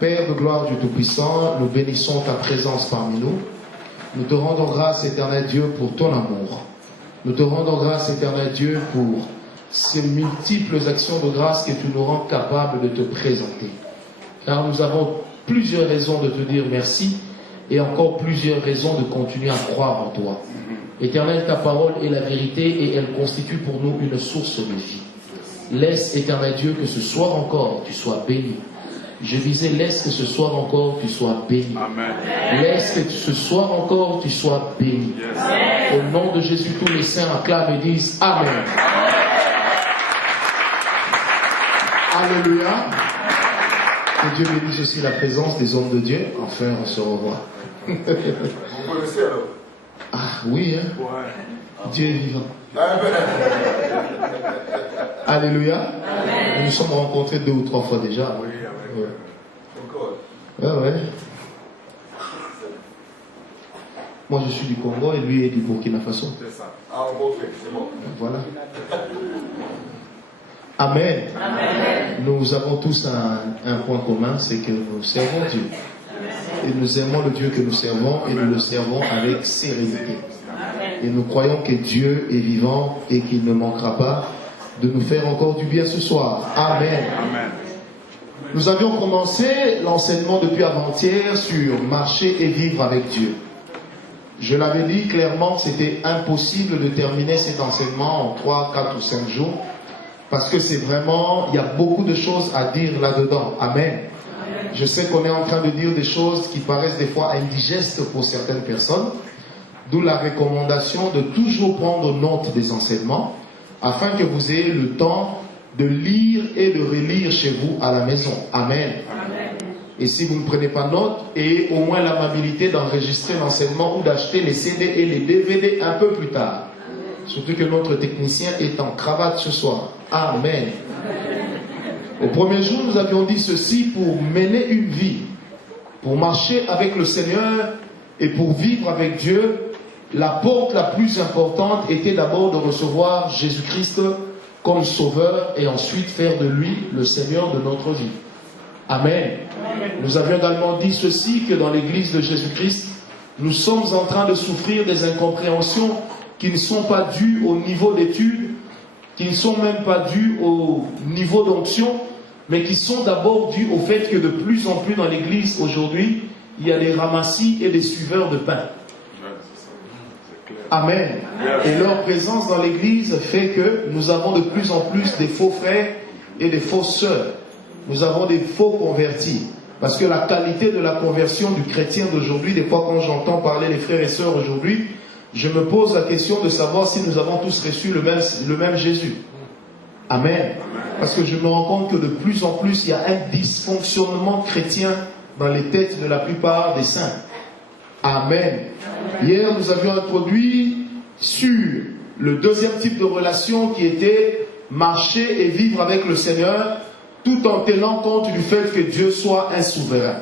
Père de gloire du Tout-Puissant, nous bénissons ta présence parmi nous. Nous te rendons grâce, éternel Dieu, pour ton amour. Nous te rendons grâce, éternel Dieu, pour ces multiples actions de grâce que tu nous rends capables de te présenter. Car nous avons plusieurs raisons de te dire merci et encore plusieurs raisons de continuer à croire en toi. Éternel, ta parole est la vérité et elle constitue pour nous une source de vie. Laisse, éternel Dieu, que ce soir encore tu sois béni. Je disais, laisse que ce soir encore tu sois béni. Amen. Laisse que ce soir encore tu sois béni. Yes. Au nom de Jésus, tous les saints acclament et disent Amen. Alléluia. Que Dieu bénisse aussi la présence des hommes de Dieu. Enfin, on se revoit. Vous connaissez alors? Ah oui, hein? Ouais. Dieu est vivant. Alléluia. Amen. Nous nous sommes rencontrés 2 ou 3 fois déjà. Oui, oui. Ouais. Ouais, ouais. Moi je suis du Congo et lui est du Burkina Faso. C'est ça. Ah, bon, c'est bon. Voilà. Amen. Amen. Nous avons tous un point commun, c'est que nous servons Dieu. Et nous aimons le Dieu que nous servons et nous le servons avec sérénité. Et nous croyons que Dieu est vivant et qu'il ne manquera pas de nous faire encore du bien ce soir. Amen. Amen. Nous avions commencé l'enseignement depuis avant-hier sur marcher et vivre avec Dieu. Je l'avais dit clairement, c'était impossible de terminer cet enseignement en 3, 4 ou 5 jours parce que c'est vraiment, il y a beaucoup de choses à dire là-dedans. Amen. Je sais qu'on est en train de dire des choses qui paraissent des fois indigestes pour certaines personnes, d'où la recommandation de toujours prendre note des enseignements afin que vous ayez le temps de lire et de relire chez vous à la maison. Amen. Amen. Et si vous ne prenez pas note, ayez au moins l'amabilité d'enregistrer l'enseignement ou d'acheter les CD et les DVD un peu plus tard. Surtout que notre technicien est en cravate ce soir. Amen. Au premier jour, nous avions dit ceci: pour mener une vie, pour marcher avec le Seigneur et pour vivre avec Dieu, la porte la plus importante était d'abord de recevoir Jésus-Christ comme sauveur et ensuite faire de lui le Seigneur de notre vie. Amen. Amen. Nous avions également dit ceci, que dans l'église de Jésus-Christ, nous sommes en train de souffrir des incompréhensions qui ne sont pas dues au niveau d'études, qui ne sont même pas dues au niveau d'onction, mais qui sont d'abord dues au fait que de plus en plus dans l'église aujourd'hui, il y a des ramassis et des suiveurs de pain. Amen. Et leur présence dans l'église fait que nous avons de plus en plus des faux frères et des fausses sœurs. Nous avons des faux convertis. Parce que la qualité de la conversion du chrétien d'aujourd'hui, des fois quand j'entends parler les frères et sœurs aujourd'hui, je me pose la question de savoir si nous avons tous reçu le même Jésus. Amen. Parce que je me rends compte que de plus en plus, il y a un dysfonctionnement chrétien dans les têtes de la plupart des saints. Amen. Hier, nous avions introduit sur le deuxième type de relation qui était marcher et vivre avec le Seigneur tout en tenant compte du fait que Dieu soit un souverain.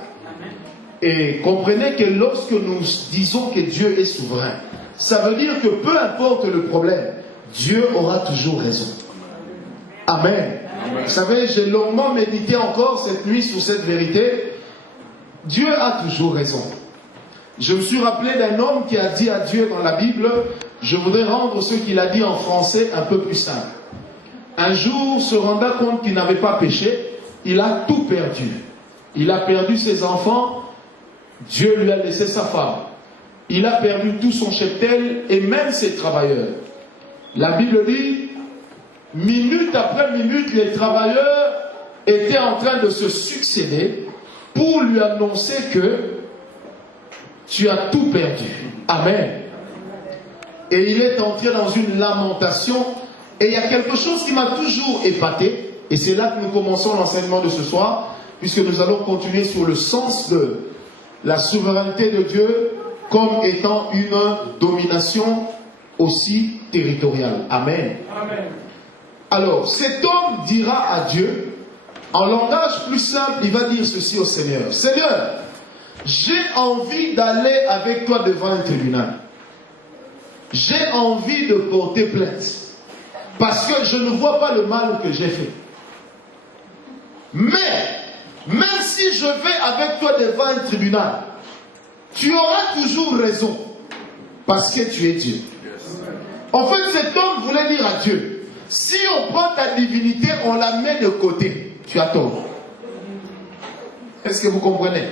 Et comprenez que lorsque nous disons que Dieu est souverain, ça veut dire que peu importe le problème, Dieu aura toujours raison. Amen. Vous savez, j'ai longuement médité encore cette nuit sur cette vérité. Dieu a toujours raison. Je me suis rappelé d'un homme qui a dit à Dieu dans la Bible, je voudrais rendre ce qu'il a dit en français un peu plus simple. Un jour, se rendant compte qu'il n'avait pas péché, il a tout perdu. Il a perdu ses enfants, Dieu lui a laissé sa femme. Il a perdu tout son cheptel et même ses travailleurs. La Bible dit, minute après minute, les travailleurs étaient en train de se succéder pour lui annoncer que tu as tout perdu. Amen. Et il est entré dans une lamentation. Et il y a quelque chose qui m'a toujours épaté. Et c'est là que nous commençons l'enseignement de ce soir, puisque nous allons continuer sur le sens de la souveraineté de Dieu comme étant une domination aussi territoriale. Amen. Amen. Alors, cet homme dira à Dieu, en langage plus simple, il va dire ceci au Seigneur. Seigneur, j'ai envie d'aller avec toi devant un tribunal. J'ai envie de porter plainte. Parce que je ne vois pas le mal que j'ai fait. Mais, même si je vais avec toi devant un tribunal, tu auras toujours raison, parce que tu es Dieu. En fait, cet homme voulait dire à Dieu, si on prend ta divinité, on la met de côté, tu as tort. Est-ce que vous comprenez?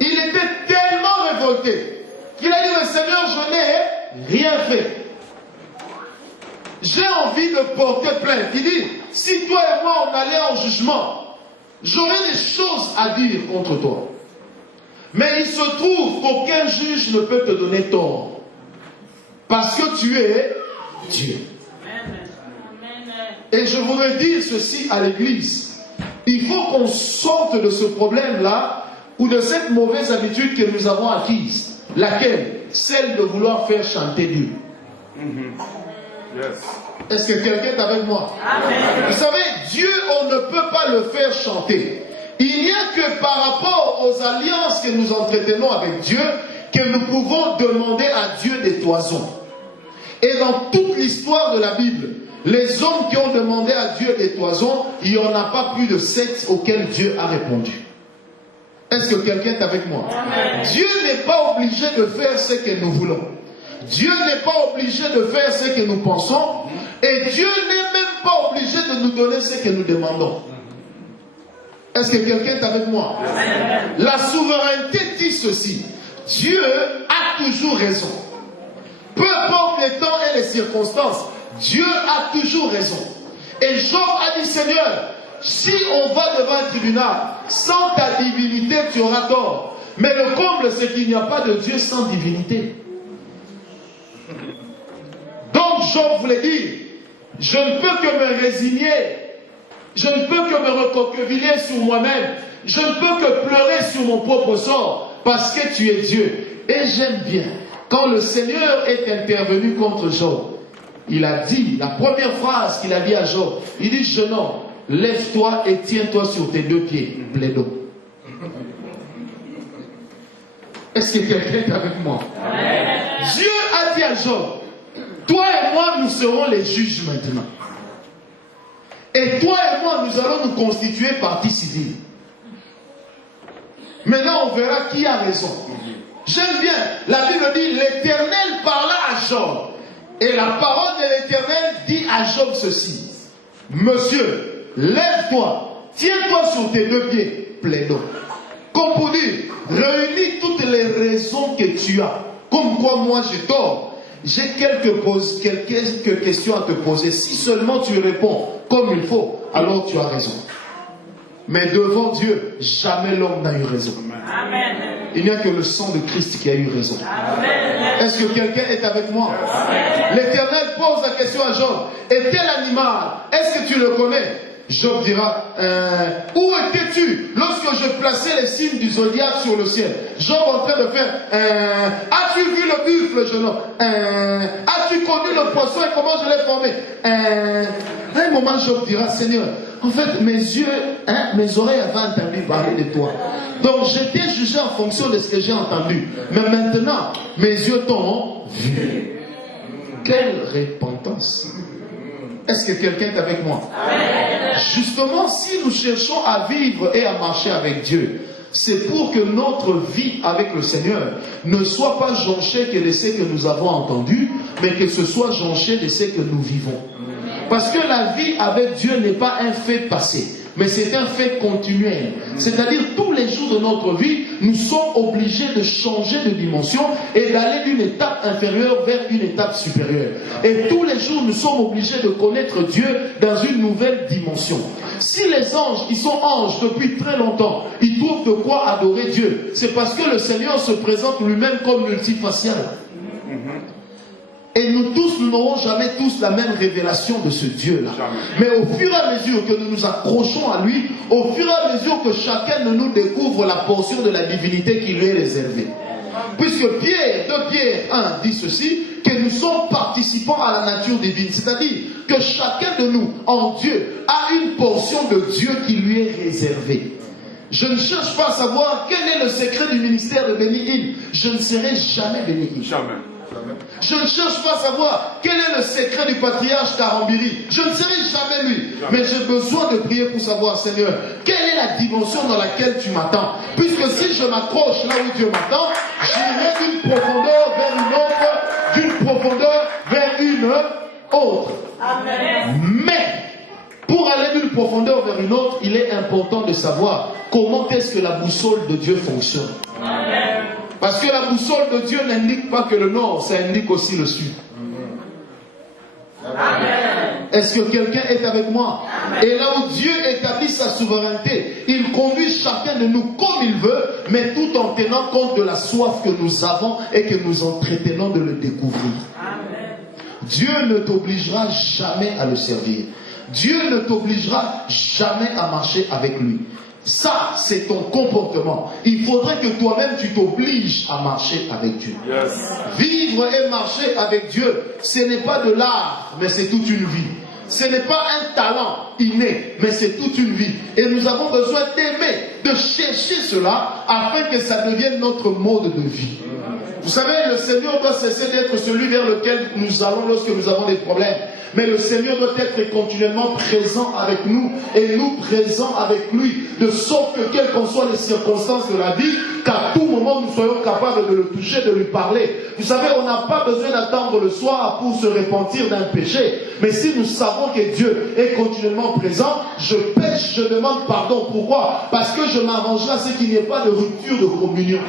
Il était tellement révolté qu'il a dit, le Seigneur, je n'ai rien fait. J'ai envie de porter plainte. Il dit, si toi et moi on allait en jugement, j'aurais des choses à dire contre toi. Mais il se trouve qu'aucun juge ne peut te donner tort. Parce que tu es Dieu. Et je voudrais dire ceci à l'église. Il faut qu'on sorte de ce problème-là ou de cette mauvaise habitude que nous avons acquise. Laquelle? Celle de vouloir faire chanter Dieu. Est-ce que quelqu'un est avec moi? Amen. Vous savez, Dieu, on ne peut pas le faire chanter. Il n'y a que par rapport aux alliances que nous entretenons avec Dieu que nous pouvons demander à Dieu des toisons. Et dans toute l'histoire de la Bible, les hommes qui ont demandé à Dieu des toisons, il n'y en a pas plus de 7 auxquels Dieu a répondu. Est-ce que quelqu'un est avec moi? Amen. Dieu n'est pas obligé de faire ce que nous voulons. Dieu n'est pas obligé de faire ce que nous pensons. Et Dieu n'est même pas obligé de nous donner ce que nous demandons. Est-ce que quelqu'un est avec moi? Amen. La souveraineté dit ceci. Dieu a toujours raison. Peu importe les temps et les circonstances, Dieu a toujours raison. Et Job a dit, Seigneur, si on va devant un tribunal, sans ta divinité, tu auras tort. Mais le comble, c'est qu'il n'y a pas de Dieu sans divinité. Donc Job voulait dire, je ne peux que me résigner, je ne peux que me recroqueviller sur moi-même, je ne peux que pleurer sur mon propre sort, parce que tu es Dieu. Et j'aime bien, quand le Seigneur est intervenu contre Job, il a dit, la première phrase qu'il a dit à Job, il dit, jeune homme, lève-toi et tiens-toi sur tes 2 pieds, plaido. Est-ce que quelqu'un est avec moi? Amen. Dieu a dit à Job, toi et moi, nous serons les juges maintenant. Et toi et moi, nous allons nous constituer partie civile. Maintenant, on verra qui a raison. J'aime bien, la Bible dit, l'Éternel parla à Job. Et la parole de l'Éternel dit à Job ceci. Monsieur, lève-toi, tiens-toi sur tes 2 pieds, plaidons. Comme pour dire, réunis toutes les raisons que tu as. Comme quoi moi j'ai tort. J'ai quelques questions à te poser. Si seulement tu réponds comme il faut, alors tu as raison. Mais devant Dieu, jamais l'homme n'a eu raison. Amen. Il n'y a que le sang de Christ qui a eu raison. Amen. Est-ce que quelqu'un est avec moi? L'Éternel pose la question à Job. Et tel animal, est-ce que tu le connais? Job dira, où étais-tu lorsque je plaçais les signes du zodiaque sur le ciel? Job en train de faire, as-tu vu le buffle, jeune homme? As-tu connu le poisson et comment je l'ai formé? À un moment, Job dira, Seigneur, en fait, mes yeux, mes oreilles avaient entendu parler de toi. Donc, j'étais jugé en fonction de ce que j'ai entendu. Mais maintenant, mes yeux t'ont vu. Quelle repentance! Est-ce que quelqu'un est avec moi? Amen. Justement, si nous cherchons à vivre et à marcher avec Dieu, c'est pour que notre vie avec le Seigneur ne soit pas jonchée que de ce que nous avons entendu, mais que ce soit jonché de ce que nous vivons. Parce que la vie avec Dieu n'est pas un fait passé, mais c'est un fait continuel. C'est-à-dire tous les jours de notre vie, nous sommes obligés de changer de dimension et d'aller d'une étape inférieure vers une étape supérieure. Et tous les jours, nous sommes obligés de connaître Dieu dans une nouvelle dimension. Si les anges, ils sont anges depuis très longtemps, ils trouvent de quoi adorer Dieu, c'est parce que le Seigneur se présente lui-même comme multifacial. Et nous tous, nous n'aurons jamais tous la même révélation de ce Dieu-là. Mais au fur et à mesure que nous nous accrochons à lui, au fur et à mesure que chacun de nous découvre la portion de la divinité qui lui est réservée. Puisque Pierre, 2 Pierre 1 dit ceci, que nous sommes participants à la nature divine. C'est-à-dire que chacun de nous, en Dieu, a une portion de Dieu qui lui est réservée. Je ne cherche pas à savoir quel est le secret du ministère de Benny Hinn. Je ne serai jamais Benny Hinn. Jamais. Je ne cherche pas à savoir quel est le secret du patriarche Karambiri. Je ne serai jamais lui. Mais j'ai besoin de prier pour savoir, Seigneur, quelle est la dimension dans laquelle tu m'attends. Puisque si je m'accroche là où Dieu m'attend, j'irai d'une profondeur vers une autre, d'une profondeur vers une autre. Amen. Mais, pour aller d'une profondeur vers une autre, il est important de savoir comment est-ce que la boussole de Dieu fonctionne. Amen. Parce que la boussole de Dieu n'indique pas que le nord, ça indique aussi le sud. Amen. Est-ce que quelqu'un est avec moi? Amen. Et là où Dieu établit sa souveraineté, il conduit chacun de nous comme il veut, mais tout en tenant compte de la soif que nous avons et que nous entretenons de le découvrir. Amen. Dieu ne t'obligera jamais à le servir. Dieu ne t'obligera jamais à marcher avec lui. Ça, c'est ton comportement. Il faudrait que toi-même, tu t'obliges à marcher avec Dieu. Yes. Vivre et marcher avec Dieu, ce n'est pas de l'art, mais c'est toute une vie. Ce n'est pas un talent inné, mais c'est toute une vie. Et nous avons besoin d'aimer, de chercher cela, afin que ça devienne notre mode de vie. Vous savez, le Seigneur doit cesser d'être celui vers lequel nous allons lorsque nous avons des problèmes. Mais le Seigneur doit être continuellement présent avec nous et nous présents avec lui, de sorte que quelles qu'en soient les circonstances de la vie, qu'à tout moment nous soyons capables de le toucher, de lui parler. Vous savez, on n'a pas besoin d'attendre le soir pour se repentir d'un péché. Mais si nous savons que Dieu est continuellement présent, je pêche, je demande pardon. Pourquoi? Parce que je m'arrangerai à ce qu'il n'y ait pas de rupture de communion.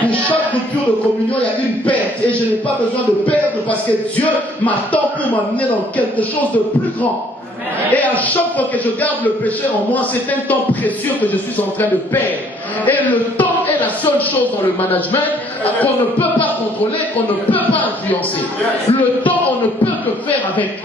Pour chaque rupture de communion, il y a une perte. Et je n'ai pas besoin de perdre parce que Dieu m'attend pour m'amener dans quelque chose de plus grand. Et à chaque fois que je garde le péché en moi, c'est un temps précieux que je suis en train de perdre. Et le temps est la seule chose dans le management qu'on ne peut pas contrôler, qu'on ne peut pas influencer. Le temps, on ne peut que faire avec.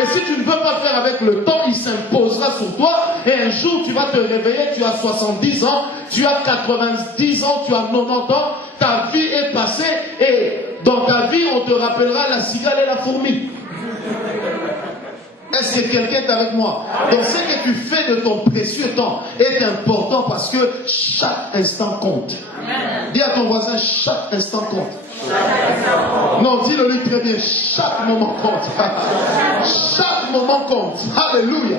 Et si tu ne peux pas faire avec le temps, il s'imposera sur toi. Et un jour, tu vas te réveiller, tu as 70 ans, tu as 90 ans, tu as 90 ans, ta vie est passée et dans ta vie, on te rappellera la cigale et la fourmi. Est-ce que quelqu'un est avec moi? Donc ce que tu fais de ton précieux temps est important parce que chaque instant compte. Dis à ton voisin, chaque instant compte. Non, dis-le lui très bien, chaque moment compte. Chaque moment compte. Alléluia.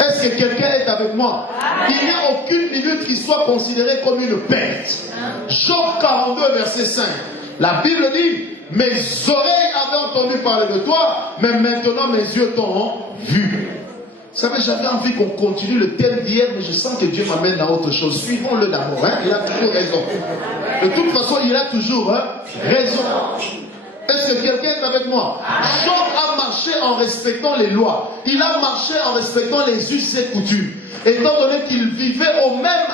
Est-ce que quelqu'un est avec moi? Il n'y a aucune minute qui soit considérée comme une perte. Job 42, verset 5. La Bible dit: mes oreilles avaient entendu parler de toi, mais maintenant mes yeux t'ont vu. Vous savez, j'avais envie qu'on continue le thème d'hier, mais je sens que Dieu m'amène à autre chose. Suivons-le d'abord, hein? Il a toujours raison. De toute façon, il a toujours raison. Est-ce que quelqu'un est avec moi? Job a marché en respectant les lois. Il a marché en respectant les us et coutumes. Étant donné qu'il vivait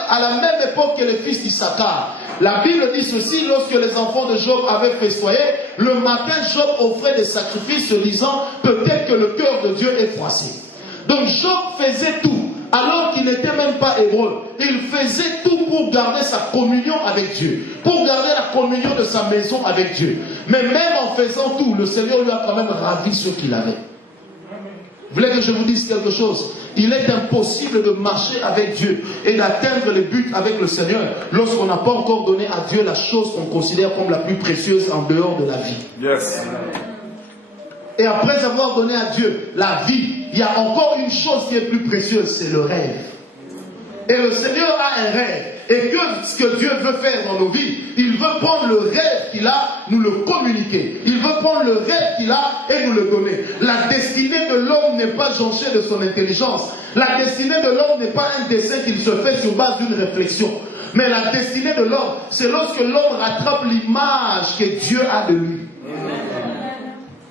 à la même époque que les fils d'Issachar. La Bible dit ceci: lorsque les enfants de Job avaient festoyé, le matin Job offrait des sacrifices se disant: peut-être que le cœur de Dieu est froissé. Donc Job faisait tout, alors qu'il n'était même pas hébreu. Il faisait tout pour garder sa communion avec Dieu, pour garder la communion de sa maison avec Dieu. Mais même en faisant tout, le Seigneur lui a quand même ravi ce qu'il avait. Vous voulez que je vous dise quelque chose? Il est impossible de marcher avec Dieu et d'atteindre les buts avec le Seigneur lorsqu'on n'a pas encore donné à Dieu la chose qu'on considère comme la plus précieuse en dehors de la vie. Yes. Et après avoir donné à Dieu la vie, il y a encore une chose qui est plus précieuse, c'est le rêve. Et le Seigneur a un rêve. Et que ce que Dieu veut faire dans nos vies, il veut prendre le rêve qu'il a, nous le communiquer. Il veut prendre le rêve qu'il a et nous le donner. La destinée de l'homme n'est pas jonchée de son intelligence. La destinée de l'homme n'est pas un dessin qu'il se fait sur base d'une réflexion. Mais la destinée de l'homme, c'est lorsque l'homme rattrape l'image que Dieu a de lui.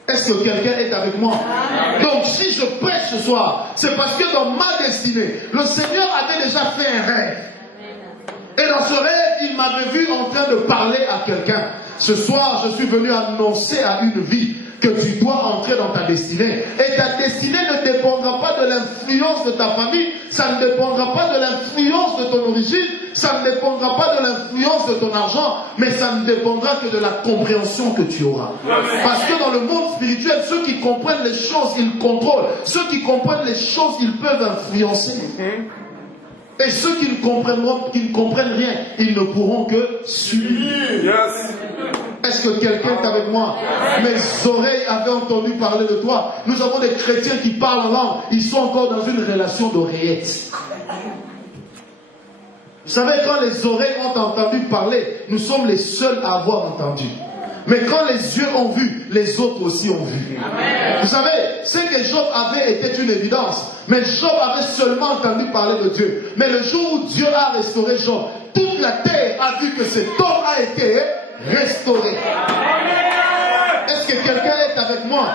Est-ce que quelqu'un est avec moi? Donc si je prêche ce soir, c'est parce que dans ma destinée, le Seigneur avait déjà fait un rêve. Et dans ce rêve, il m'avait vu en train de parler à quelqu'un. Ce soir, je suis venu annoncer à une vie que tu dois entrer dans ta destinée. Et ta destinée ne dépendra pas de l'influence de ta famille, ça ne dépendra pas de l'influence de ton origine, ça ne dépendra pas de l'influence de ton argent, mais ça ne dépendra que de la compréhension que tu auras. Parce que dans le monde spirituel, ceux qui comprennent les choses, ils contrôlent. Ceux qui comprennent les choses, ils peuvent influencer. Et ceux qui ne comprennent rien, ils ne pourront que suivre. Est-ce que quelqu'un est avec moi? Mes oreilles avaient entendu parler de toi. Nous avons des chrétiens qui parlent en langue. Ils sont encore dans une relation d'oreillette. Vous savez, quand les oreilles ont entendu parler, nous sommes les seuls à avoir entendu. Mais quand les yeux ont vu, les autres aussi ont vu. Amen. Vous savez, ce que Job avait était une évidence. Mais Job avait seulement entendu parler de Dieu. Mais le jour où Dieu a restauré Job, toute la terre a vu que cet homme a été restauré. Est-ce que quelqu'un est avec moi?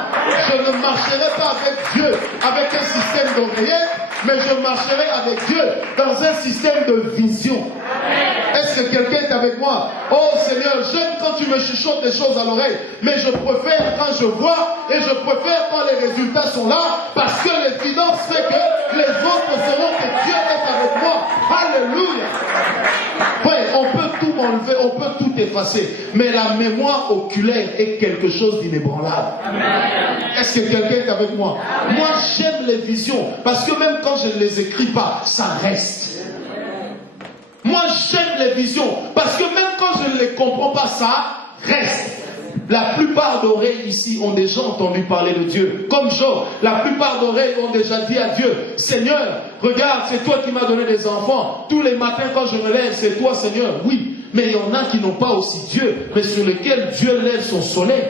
Je ne marcherai pas avec Dieu avec un système d'oreillette, mais je marcherai avec Dieu dans un système de vision. Est-ce que quelqu'un est avec moi? Oh Seigneur, j'aime quand tu me chuchotes des choses à l'oreille, mais je préfère quand je vois et je préfère quand les résultats sont là, parce que l'évidence fait que les autres sauront que Dieu est avec moi. Alléluia. Oui, on peut tout enlever, on peut tout effacer, mais la mémoire oculaire est quelque chose d'inébranlable. Est-ce que quelqu'un est avec moi? Moi, j'aime les visions, parce que même quand je ne les écris pas, ça reste. Moi, j'aime les visions, parce que même quand je ne les comprends pas, ça reste. La plupart d'oreilles ici ont déjà entendu parler de Dieu. Comme Job, la plupart d'oreilles ont déjà dit à Dieu, Seigneur, regarde, c'est toi qui m'as donné des enfants. Tous les matins quand je me lève, c'est toi Seigneur. Oui, mais il y en a qui n'ont pas aussi Dieu, mais sur lesquels Dieu lève son soleil.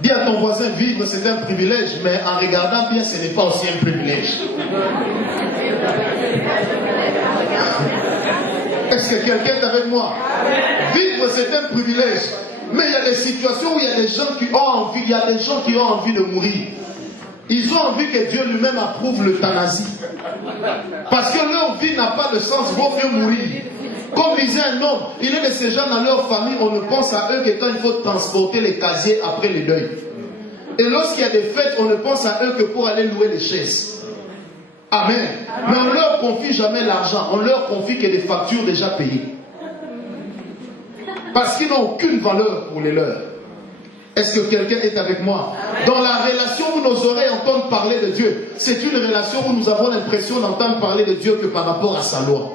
Dis à ton voisin, vivre c'est un privilège, mais en regardant bien, ce n'est pas aussi un privilège. Est-ce que quelqu'un est avec moi? Vivre c'est un privilège, mais il y a des situations où il y a des gens qui ont envie, il y a des gens qui ont envie de mourir. Ils ont envie que Dieu lui-même approuve l'euthanasie. Parce que leur vie n'a pas de sens, il vaut mieux mourir. Comme disait un homme, il est de ces gens dans leur famille, on ne pense à eux que quand il faut transporter les casiers après le deuil. Et lorsqu'il y a des fêtes, on ne pense à eux que pour aller louer les chaises. Amen. Mais on ne leur confie jamais l'argent, on leur confie que des factures déjà payées. Parce qu'ils n'ont aucune valeur pour les leurs. Est-ce que quelqu'un est avec moi? Dans la relation où nos oreilles entendent parler de Dieu, c'est une relation où nous avons l'impression d'entendre parler de Dieu que par rapport à sa loi.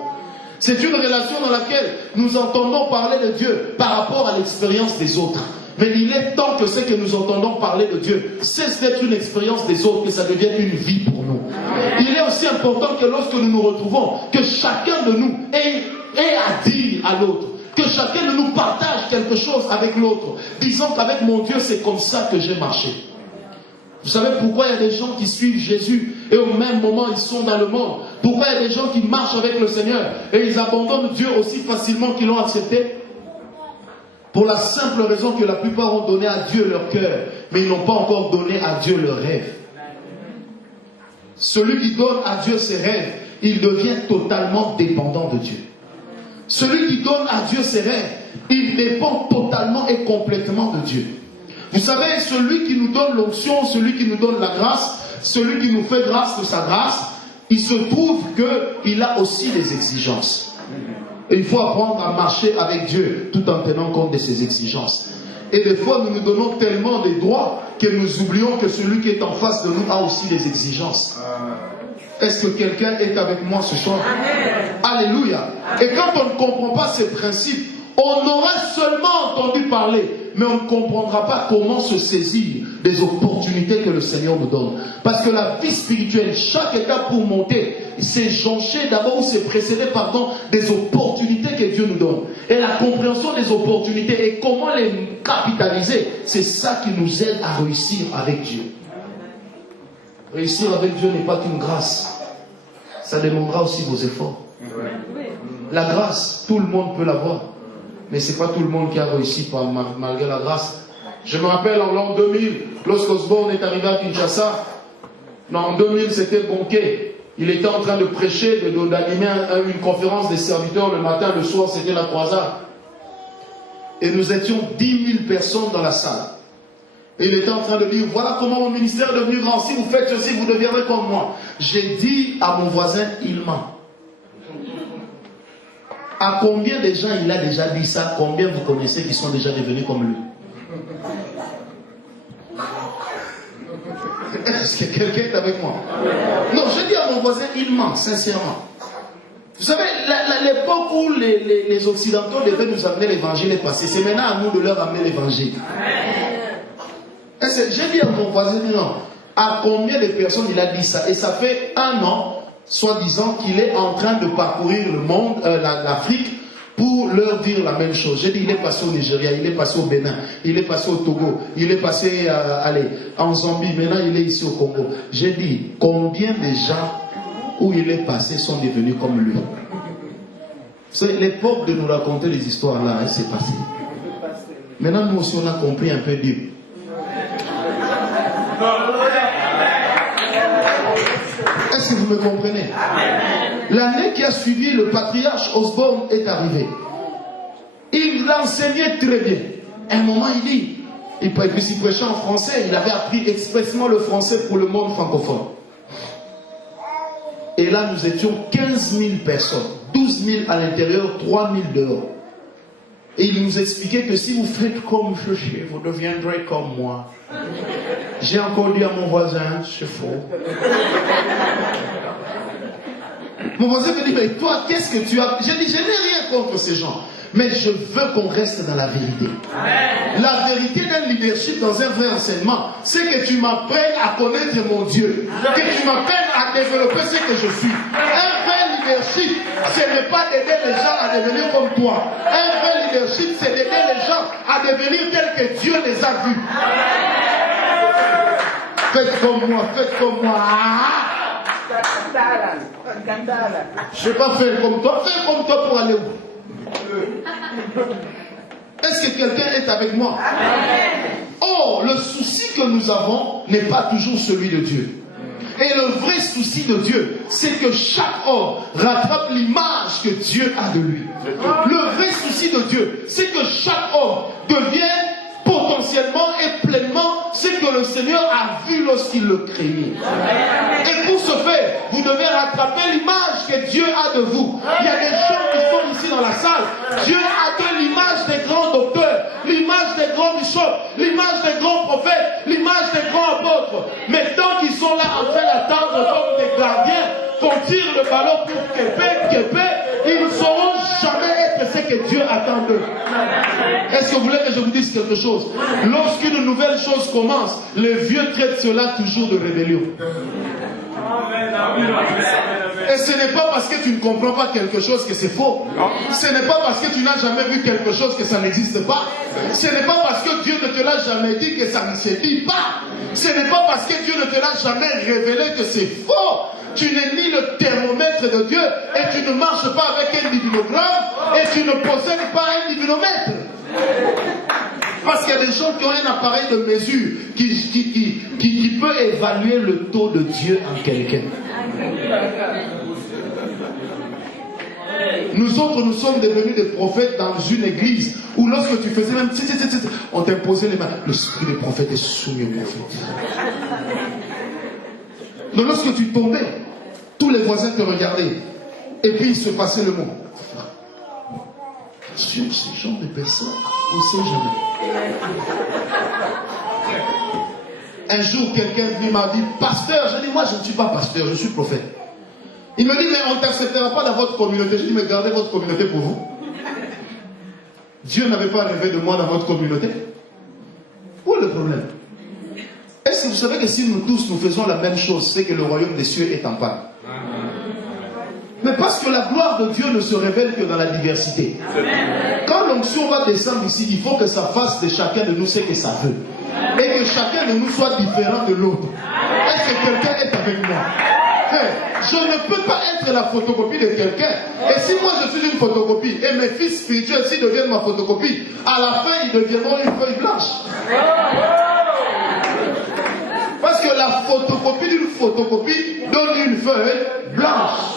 C'est une relation dans laquelle nous entendons parler de Dieu par rapport à l'expérience des autres. Mais il est temps que ce que nous entendons parler de Dieu cesse d'être une expérience des autres, que ça devienne une vie pour nous. Il est aussi important que lorsque nous nous retrouvons, que chacun de nous ait à dire à l'autre. Que chacun de nous partage quelque chose avec l'autre. Disons qu'avec mon Dieu, c'est comme ça que j'ai marché. Vous savez pourquoi il y a des gens qui suivent Jésus et au même moment ils sont dans le monde? Pourquoi il y a des gens qui marchent avec le Seigneur et ils abandonnent Dieu aussi facilement qu'ils l'ont accepté? Pour la simple raison que la plupart ont donné à Dieu leur cœur, mais ils n'ont pas encore donné à Dieu leurs rêves. Celui qui donne à Dieu ses rêves, il devient totalement dépendant de Dieu. Celui qui donne à Dieu ses rêves, il dépend totalement et complètement de Dieu. Vous savez, celui qui nous donne l'onction, celui qui nous donne la grâce, celui qui nous fait grâce de sa grâce, il se trouve qu'il a aussi des exigences. Et il faut apprendre à marcher avec Dieu tout en tenant compte de ses exigences. Et des fois, nous nous donnons tellement de droits que nous oublions que celui qui est en face de nous a aussi des exigences. Est-ce que quelqu'un est avec moi ce soir? Alléluia. Et quand on ne comprend pas ces principes, on aura seulement entendu parler, mais on ne comprendra pas comment se saisir des opportunités que le Seigneur nous donne. Parce que la vie spirituelle, chaque étape pour monter, c'est jonché d'abord ou c'est précédé des opportunités que Dieu nous donne. Et la compréhension des opportunités et comment les capitaliser, c'est ça qui nous aide à réussir avec Dieu. Réussir avec Dieu n'est pas qu'une grâce. Ça demandera aussi vos efforts. La grâce, tout le monde peut l'avoir. Mais ce n'est pas tout le monde qui a réussi malgré la grâce. Je me rappelle en l'an 2000, lorsqu'Osborne est arrivé à Kinshasa, en 2000 c'était Bonquet. Il était en train de prêcher, d'animer une conférence des serviteurs le matin, le soir c'était la croisade. Et nous étions 10 000 personnes dans la salle. Et il était en train de dire, voilà comment mon ministère est devenu grand. Si vous faites ceci, vous deviendrez comme moi. J'ai dit à mon voisin, il ment. À combien de gens il a déjà dit ça? Combien vous connaissez qui sont déjà devenus comme lui? Est-ce que quelqu'un est avec moi? Non, je dis à mon voisin, il ment, sincèrement. Vous savez, l'époque où les Occidentaux devaient nous amener l'évangile est passée. C'est maintenant à nous de leur amener l'évangile. J'ai dit à mon voisin, non, à combien de personnes il a dit ça? Et ça fait 1 an, soi-disant, qu'il est en train de parcourir le monde, l'Afrique, pour leur dire la même chose. J'ai dit, il est passé au Nigeria, il est passé au Bénin, il est passé au Togo, il est passé en Zambie, maintenant il est ici au Congo. J'ai dit, combien de gens où il est passé sont devenus comme lui? C'est l'époque de nous raconter les histoires là, hein, c'est passé. Maintenant nous aussi on a compris un peu Dieu. Est-ce que vous me comprenez? L'année qui a suivi, le patriarche Osborne est arrivé. Il enseignait très bien. À un moment, il dit, il prêchait en français, il avait appris expressément le français pour le monde francophone. Et là, nous étions 15 000 personnes, 12 000 à l'intérieur, 3 000 dehors. Et il nous expliquait que si vous faites comme je fais, vous deviendrez comme moi. J'ai encore dit à mon voisin, c'est faux. Mon voisin me dit, mais toi, qu'est-ce que tu as? J'ai dit, je n'ai rien contre ces gens. Mais je veux qu'on reste dans la vérité. Amen. La vérité d'un leadership dans un vrai enseignement, c'est que tu m'apprennes à connaître mon Dieu. Que tu m'apprennes à développer ce que je suis. Un vrai leadership, ce n'est pas d'aider les gens à devenir comme toi. Un vrai leadership, c'est d'aider les gens à devenir tels que Dieu les a vus. Faites comme moi, faites comme moi. Je ne vais pas faire comme toi. Fais comme toi pour aller où? Est-ce que quelqu'un est avec moi? Oh, le souci que nous avons n'est pas toujours celui de Dieu. Et le vrai souci de Dieu, c'est que chaque homme rattrape l'image que Dieu a de lui. Le vrai souci de Dieu, c'est que chaque homme devienne potentiellement et pleinement ce que le Seigneur a vu lorsqu'il le créait. Et pour ce faire, vous devez rattraper l'image que Dieu a de vous. Il y a des gens qui sont ici dans la salle. Dieu a de l'image des grands docteurs, l'image des grands bishops, l'image des grands prophètes, l'image des grands apôtres. Mais tant qu'ils sont là en train d'attendre comme des gardiens qu'on tire le ballon pour Québec, ils ne sauront jamais être ce que Dieu attend d'eux. Est-ce que vous voulez que je vous dise quelque chose? Lorsqu'une nouvelle chose commence, les vieux traitent cela toujours de rébellion. Et ce n'est pas parce que tu ne comprends pas quelque chose que c'est faux. Ce n'est pas parce que tu n'as jamais vu quelque chose que ça n'existe pas. Ce n'est pas parce que Dieu ne te l'a jamais dit que ça ne se dit pas. Ce n'est pas parce que Dieu ne te l'a jamais révélé que c'est faux. Tu n'es ni le thermomètre de Dieu et tu ne marches pas avec un divinogramme et tu ne possèdes pas un divinomètre. Parce qu'il y a des gens qui ont un appareil de mesure qui peut évaluer le taux de Dieu en quelqu'un. Nous autres, nous sommes devenus des prophètes dans une église où lorsque tu faisais même on t'imposait les mains. Le esprit des prophètes est soumis aux prophètes. Donc lorsque tu tombais, tous les voisins te regardaient. Et puis il se passait le mot. Sur ce genre de personnes, on ne sait jamais. Un jour, quelqu'un m'a dit, pasteur, je dis, moi je ne suis pas pasteur, je suis prophète. Il me dit, mais on ne t'acceptera pas dans votre communauté. Je dis, mais gardez votre communauté pour vous. Dieu n'avait pas rêvé de moi dans votre communauté. Où est le problème? Est-ce que vous savez que si nous tous nous faisons la même chose, c'est que le royaume des cieux est en panne? Mais parce que la gloire de Dieu ne se révèle que dans la diversité. Quand l'onction va descendre ici, il faut que ça fasse de chacun de nous ce que ça veut. Et que chacun de nous soit différent de l'autre. Est-ce que quelqu'un est avec moi? Je ne peux pas être la photocopie de quelqu'un. Et si moi je suis une photocopie, et mes fils spirituels s'ils deviennent ma photocopie, à la fin ils deviendront une feuille blanche. Parce que la photocopie d'une photocopie donne une feuille blanche.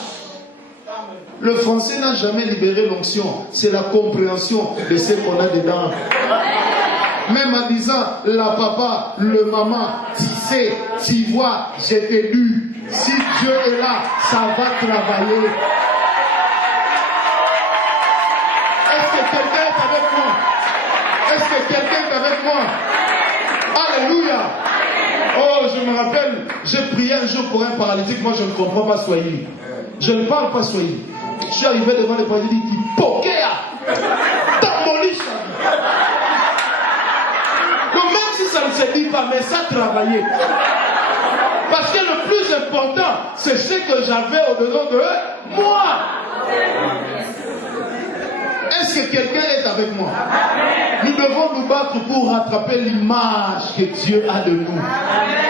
Le français n'a jamais libéré l'onction. C'est la compréhension de ce qu'on a dedans. Même en disant, la papa, le maman, tu sais, tu vois, j'ai t'ai lu. Si Dieu est là, ça va travailler. Est-ce que quelqu'un est avec moi? Est-ce que quelqu'un est avec moi? Alléluia. Oh, je me rappelle, j'ai prié un jour pour un paralytique. Moi, je ne comprends pas Swahili. Je ne parle pas Swahili. suis arrivé devant le président, il dit Pokea, dans mon lit, donc même si ça ne se dit pas, mais ça travaillait. Parce que le plus important, c'est ce que j'avais au-dedans de moi. Est-ce que quelqu'un est avec moi? Nous devons nous battre pour rattraper l'image que Dieu a de nous.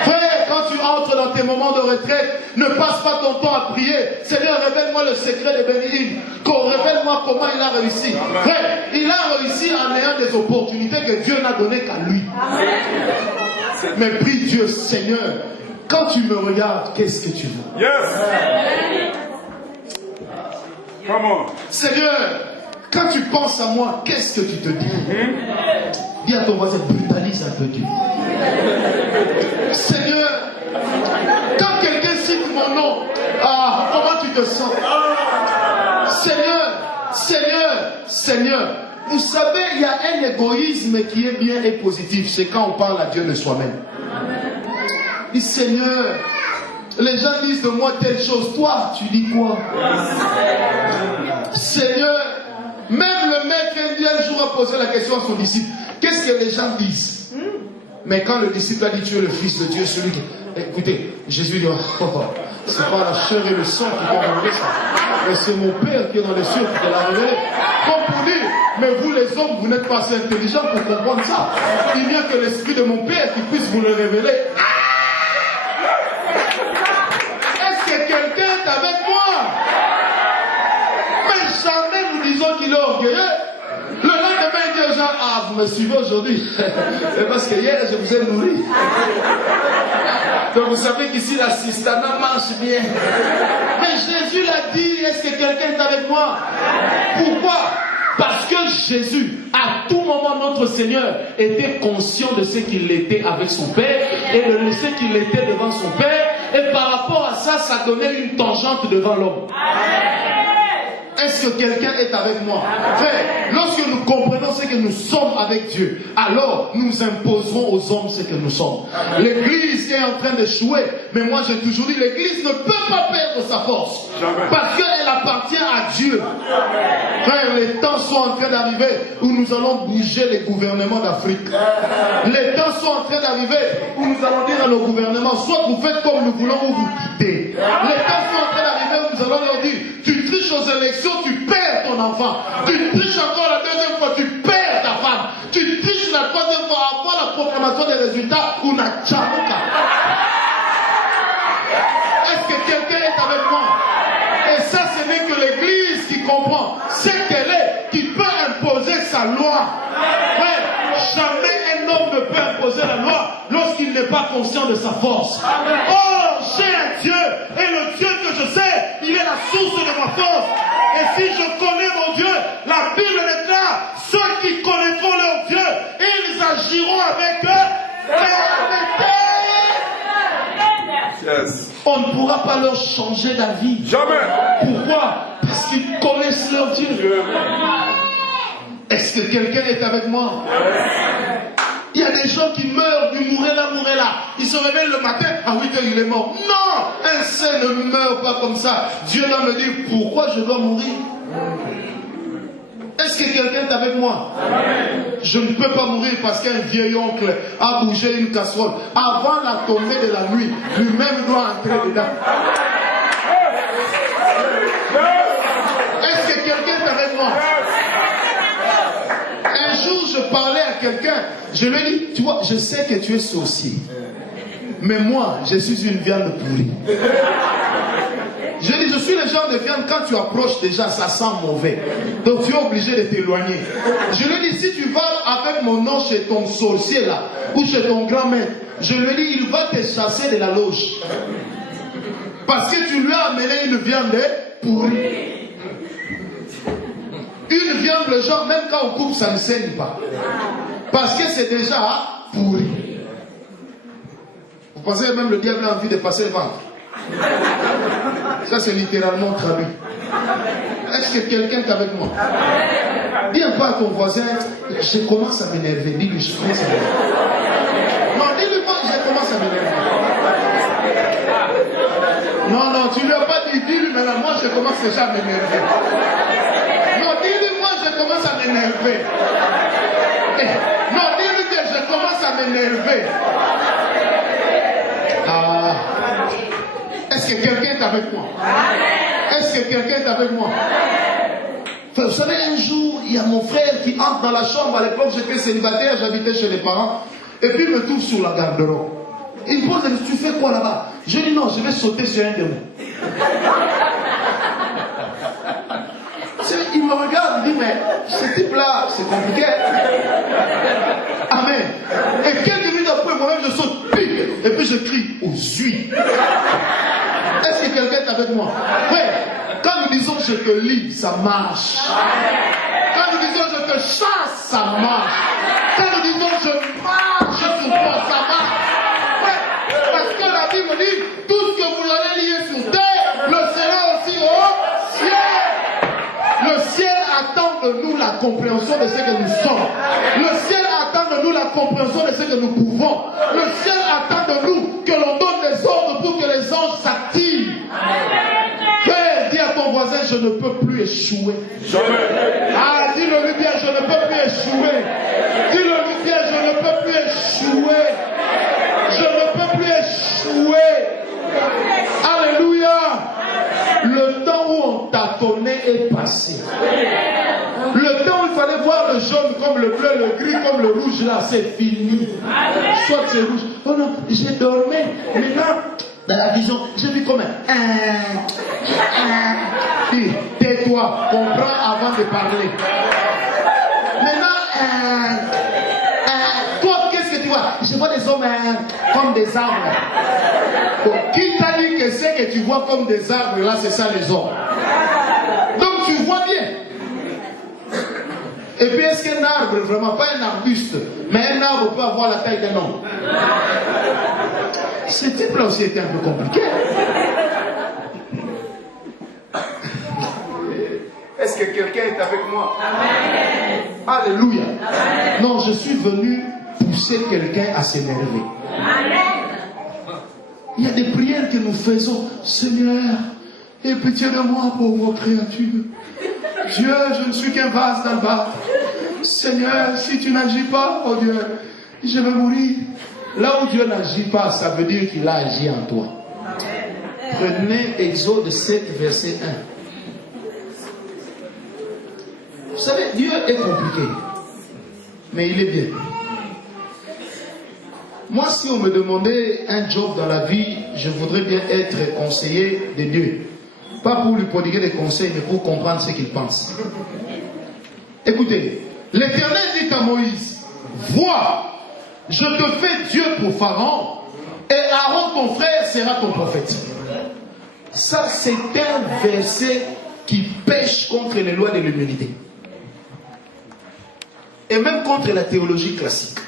Frère, quand tu entres dans tes moments de retraite, ne passe pas ton temps à prier. Seigneur, révèle-moi le secret de Béni-Hinn. Révèle-moi comment il a réussi. Frère, il a réussi en ayant des opportunités que Dieu n'a données qu'à lui. Mais prie Dieu, Seigneur, quand tu me regardes, qu'est-ce que tu veux? Yes. Come on. Seigneur, quand tu penses à moi, qu'est-ce que tu te dis? Dis à ton voisin, brutalise un peu Dieu. Seigneur, quand quelqu'un cite mon nom, comment tu te sens? Seigneur, Seigneur, Seigneur. Vous savez, il y a un égoïsme qui est bien et positif. C'est quand on parle à Dieu de soi-même. Dis Seigneur, les gens disent de moi telle chose. Toi, tu dis quoi? Seigneur, même le maître indien un jour a posé la question à son disciple. Qu'est-ce que les gens disent? Mais quand le disciple a dit tu es le fils de Dieu, celui qui... Écoutez, Jésus dit, c'est pas la chair et le sang qui vont révéler ça. Mais c'est mon Père qui est dans les cieux qui l'a révélé. Comme pour dire, mais vous les hommes, vous n'êtes pas assez intelligents pour comprendre ça. Il n'y a que l'esprit de mon Père qui puisse vous le révéler. Est-ce que quelqu'un est avec moi? Mais jamais nous disons qu'il est orgueilleux. Le lendemain, il dit aux gens, vous me suivez aujourd'hui. C'est parce que hier, je vous ai nourri. Donc vous savez qu'ici, l'assistanat marche bien. Mais Jésus l'a dit, est-ce que quelqu'un est avec moi? Pourquoi? Parce que Jésus, à tout moment, notre Seigneur était conscient de ce qu'il était avec son Père et de ce qu'il était devant son Père. Et par rapport à ça, ça donnait une tangente devant l'homme. Est-ce que quelqu'un est avec moi? Frère, lorsque nous comprenons ce que nous sommes avec Dieu, alors nous imposerons aux hommes ce que nous sommes. L'église est en train d'échouer, mais moi j'ai toujours dit, l'église ne peut pas perdre sa force. Parce qu'elle appartient à Dieu. Frère, les temps sont en train d'arriver où nous allons bouger les gouvernements d'Afrique. Les temps sont en train d'arriver où nous allons dire à nos gouvernements, soit vous faites comme nous voulons ou vous quittez. Les temps sont en train d'arriver où nous allons leur dire, tu triches aux élections, tu perds ton enfant. Tu triches encore la deuxième fois, tu perds ta femme. Tu triches la troisième fois avant la proclamation des résultats ou la tcharouka. Est-ce que quelqu'un est avec moi? Et ça, ce n'est que l'église qui comprend. C'est qu'elle est, qui peut imposer sa loi. Ouais, jamais un homme ne peut imposer la loi lorsqu'il n'est pas conscient de sa force. Oh, j'ai un Dieu, et le Dieu que je sais, il est la source de ma force. Et si je connais mon Dieu, la Bible déclare, ceux qui connaîtront leur Dieu, ils agiront avec eux. Yes. On ne pourra pas leur changer d'avis. Jamais. Pourquoi? Parce qu'ils connaissent leur Dieu. Est-ce que quelqu'un est avec moi? Il y a des gens qui meurent, du mourir là. Ils se réveillent le matin, à 8h il est mort. Non, un saint ne meurt pas comme ça. Dieu doit me dire, pourquoi je dois mourir? Est-ce que quelqu'un est avec moi? Je ne peux pas mourir parce qu'un vieil oncle a bougé une casserole. Avant la tombée de la nuit, lui-même doit entrer dedans. Est-ce que quelqu'un est avec moi? Un jour, je parlais à quelqu'un, je lui ai dit, tu vois, je sais que tu es sorcier, mais moi, je suis une viande pourrie. Je dis, je suis le genre de viande, quand tu approches déjà, ça sent mauvais. Donc tu es obligé de t'éloigner. Je lui ai dit, si tu vas avec mon nom chez ton sorcier là, ou chez ton grand-maître, je lui ai dit, il va te chasser de la loge. Parce que tu lui as amené une viande pourrie. Une viande, le genre, même quand on coupe, ça ne saigne pas. Parce que c'est déjà pourri. Vous pensez même le diable a envie de passer le ventre? Ça, c'est littéralement traduit. Est-ce que quelqu'un est avec moi? Dis un peu à ton voisin, je commence à m'énerver. Dis-lui, je commence à m'énerver. Non, dis-lui pas, je commence à m'énerver. Non, tu lui as pas dit, dis-lui maintenant, moi je commence déjà à m'énerver. Non, dis-lui, moi je commence à m'énerver. Non, dis-lui que je commence à m'énerver. Ah. Est-ce que quelqu'un est avec moi? Est-ce que quelqu'un est avec moi? Enfin, vous savez, un jour, il y a mon frère qui entre dans la chambre. À l'époque, j'étais célibataire, j'habitais chez les parents. Et puis, il me trouve sur la garde-robe. Il me pose, tu fais quoi là-bas? Je dis non, je vais sauter sur un démon. Il me regarde, il dit, mais ce type-là, c'est compliqué. Amen. Et quelques minutes après, moi-même, je saute, pique, et puis je crie aux huiles. Est-ce que quelqu'un est avec moi? Oui. Quand nous disons je te lis, ça marche. Quand nous disons je te chasse, ça marche. Quand nous disons je marche sur toi, ça marche. Oui. Parce que la Bible dit, tout ce que vous allez lier sur terre, le sera aussi au ciel. Le ciel attend de nous la compréhension de ce que nous sommes. Le ciel attend de nous la compréhension de ce que nous pouvons. Le ciel attend de nous que l'on donne des ordres pour que les anges s'activent. Père, dis à ton voisin, je ne peux plus échouer. Ah, dis-le bien, je ne peux plus échouer. Dis-le bien, je ne peux plus échouer. Je ne peux plus échouer. Alléluia. Le temps où on tâtonnait est passé. Le temps où il fallait voir le jaune comme le bleu, le gris comme le rouge, là, c'est fini. Soit c'est rouge. Oh non, j'ai dormi. Maintenant, dans la vision, j'ai vu comme tais-toi, comprends avant de parler. Maintenant, toi, qu'est-ce que tu vois? Je vois des hommes comme des arbres. Donc, qui t'a dit que c'est que tu vois comme des arbres, là, c'est ça les hommes. Donc, tu vois bien. Et puis, est-ce qu'un arbre, vraiment, pas un arbuste, mais un arbre peut avoir la taille d'un homme? Ce type-là aussi était un peu compliqué. Est-ce que quelqu'un est avec moi? Amen. Alléluia. Amen. Non, je suis venu pousser quelqu'un à s'énerver. Il y a des prières que nous faisons. Seigneur, aie pitié de moi, pauvre créature. Dieu, je ne suis qu'un vase d'albâtre. Seigneur, si tu n'agis pas, oh Dieu, je vais mourir. Là où Dieu n'agit pas, ça veut dire qu'il a agi en toi. Prenez Exode 7, verset 1. Vous savez, Dieu est compliqué, mais il est bien. Moi, si on me demandait un job dans la vie, je voudrais bien être conseiller de Dieu. Pas pour lui prodiguer des conseils, mais pour comprendre ce qu'il pense. Écoutez, l'Éternel dit à Moïse, vois, je te fais Dieu pour Pharaon, et Aaron ton frère sera ton prophète. Ça, c'est un verset qui pêche contre les lois de l'humanité. Et même contre la théologie classique.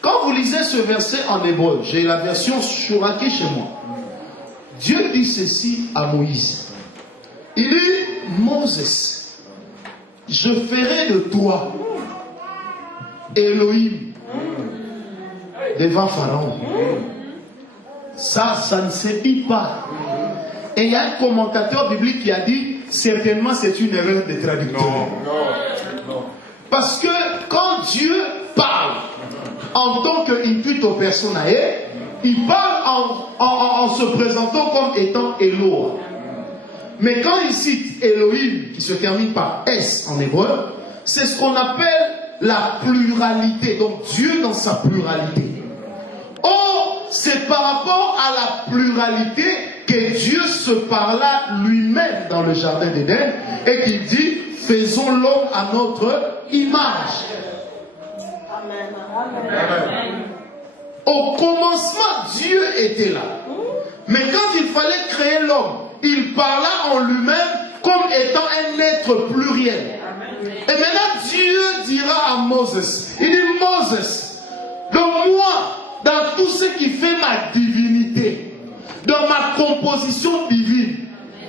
Quand vous lisez ce verset en hébreu, j'ai la version Shuraki chez moi. Dieu dit ceci à Moïse. Il dit, Moses, je ferai de toi Elohim devant Pharaon. Ça ne se dit pas. Et il y a un commentateur biblique qui a dit, certainement c'est une erreur de traducteur. Non. Parce que quand Dieu parle en tant qu'intuito personae, il parle en se présentant comme étant Eloah. Mais quand il cite Elohim, qui se termine par S en hébreu, c'est ce qu'on appelle la pluralité. Donc Dieu dans sa pluralité. Or, c'est par rapport à la pluralité que Dieu se parla lui-même dans le jardin d'Éden et qu'il dit, faisons l'homme à notre image. Amen. Au commencement, Dieu était là. Mais quand il fallait créer l'homme, il parla en lui-même comme étant un être pluriel. Et maintenant, Dieu dira à Moses, il dit, Moses, de moi, dans tout ce qui fait ma divinité, dans ma composition divine,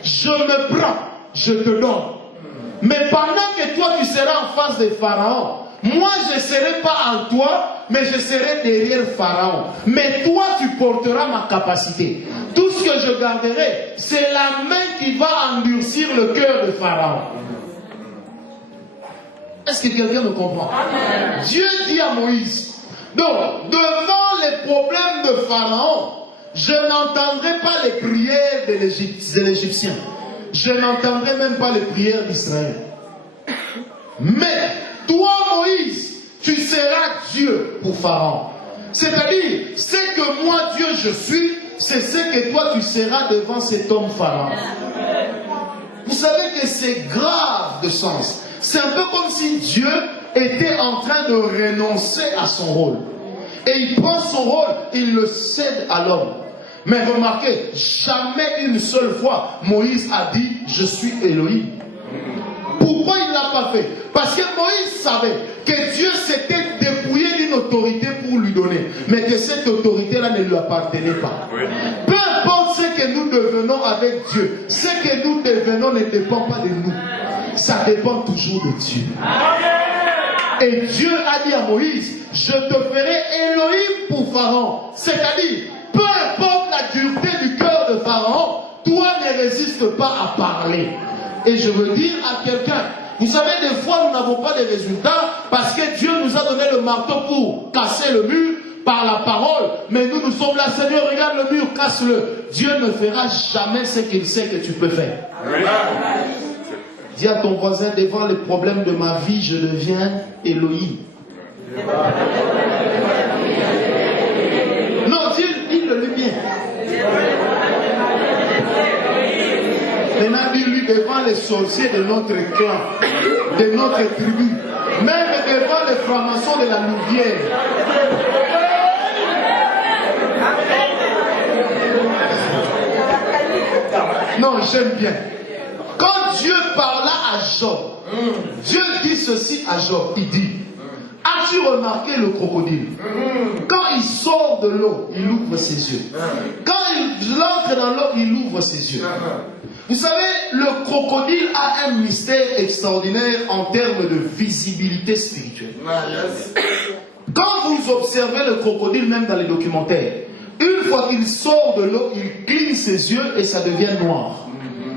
je me prends, je te donne. Mais pendant que toi tu seras en face de Pharaon, moi je serai serai pas en toi, mais je serai derrière Pharaon. Mais toi, tu porteras ma capacité. Tout ce que je garderai, c'est la main qui va endurcir le cœur de Pharaon. Est-ce que quelqu'un me comprend? Dieu dit à Moïse, donc, devant les problèmes de Pharaon, je n'entendrai pas les prières de l'Égyptien. Je n'entendrai même pas les prières d'Israël. Mais, toi, Moïse, tu seras Dieu pour Pharaon. C'est-à-dire, c'est que moi, Dieu, je suis, c'est ce que toi, tu seras devant cet homme Pharaon. Vous savez que c'est grave de sens. C'est un peu comme si Dieu était en train de renoncer à son rôle. Et il prend son rôle, il le cède à l'homme. Mais remarquez, jamais une seule fois, Moïse a dit, je suis Elohim. Pourquoi il ne l'a pas fait? Parce que Moïse savait que Dieu s'était dépouillé d'une autorité pour lui donner. Mais que cette autorité-là ne lui appartenait pas. Peu importe ce que nous devenons avec Dieu, ce que nous devenons ne dépend pas de nous. Ça dépend toujours de Dieu. Et Dieu a dit à Moïse, je te ferai Elohim pour Pharaon. C'est-à-dire, peu importe la dureté du cœur de Pharaon, toi ne résistes pas à parler. Et je veux dire à quelqu'un, vous savez, des fois nous n'avons pas de résultats parce que Dieu nous a donné le marteau pour casser le mur par la parole. Mais nous sommes là, Seigneur, regarde le mur, casse-le. Dieu ne fera jamais ce qu'il sait que tu peux faire. Dis à ton voisin, devant les problèmes de ma vie, je deviens Elohim. Non, dis-le bien. Maintenant, dis-lui devant les sorciers de notre clan, de notre tribu, même devant les francs-maçons de la Louvière. Non, j'aime bien. Quand Dieu parla à Job, Dieu dit ceci à Job, il dit, as-tu remarqué le crocodile? Quand il sort de l'eau, il ouvre ses yeux. Quand il entre dans l'eau, il ouvre ses yeux. Vous savez, le crocodile a un mystère extraordinaire en termes de visibilité spirituelle. Quand vous observez le crocodile, même dans les documentaires, une fois qu'il sort de l'eau, il cligne ses yeux et ça devient noir.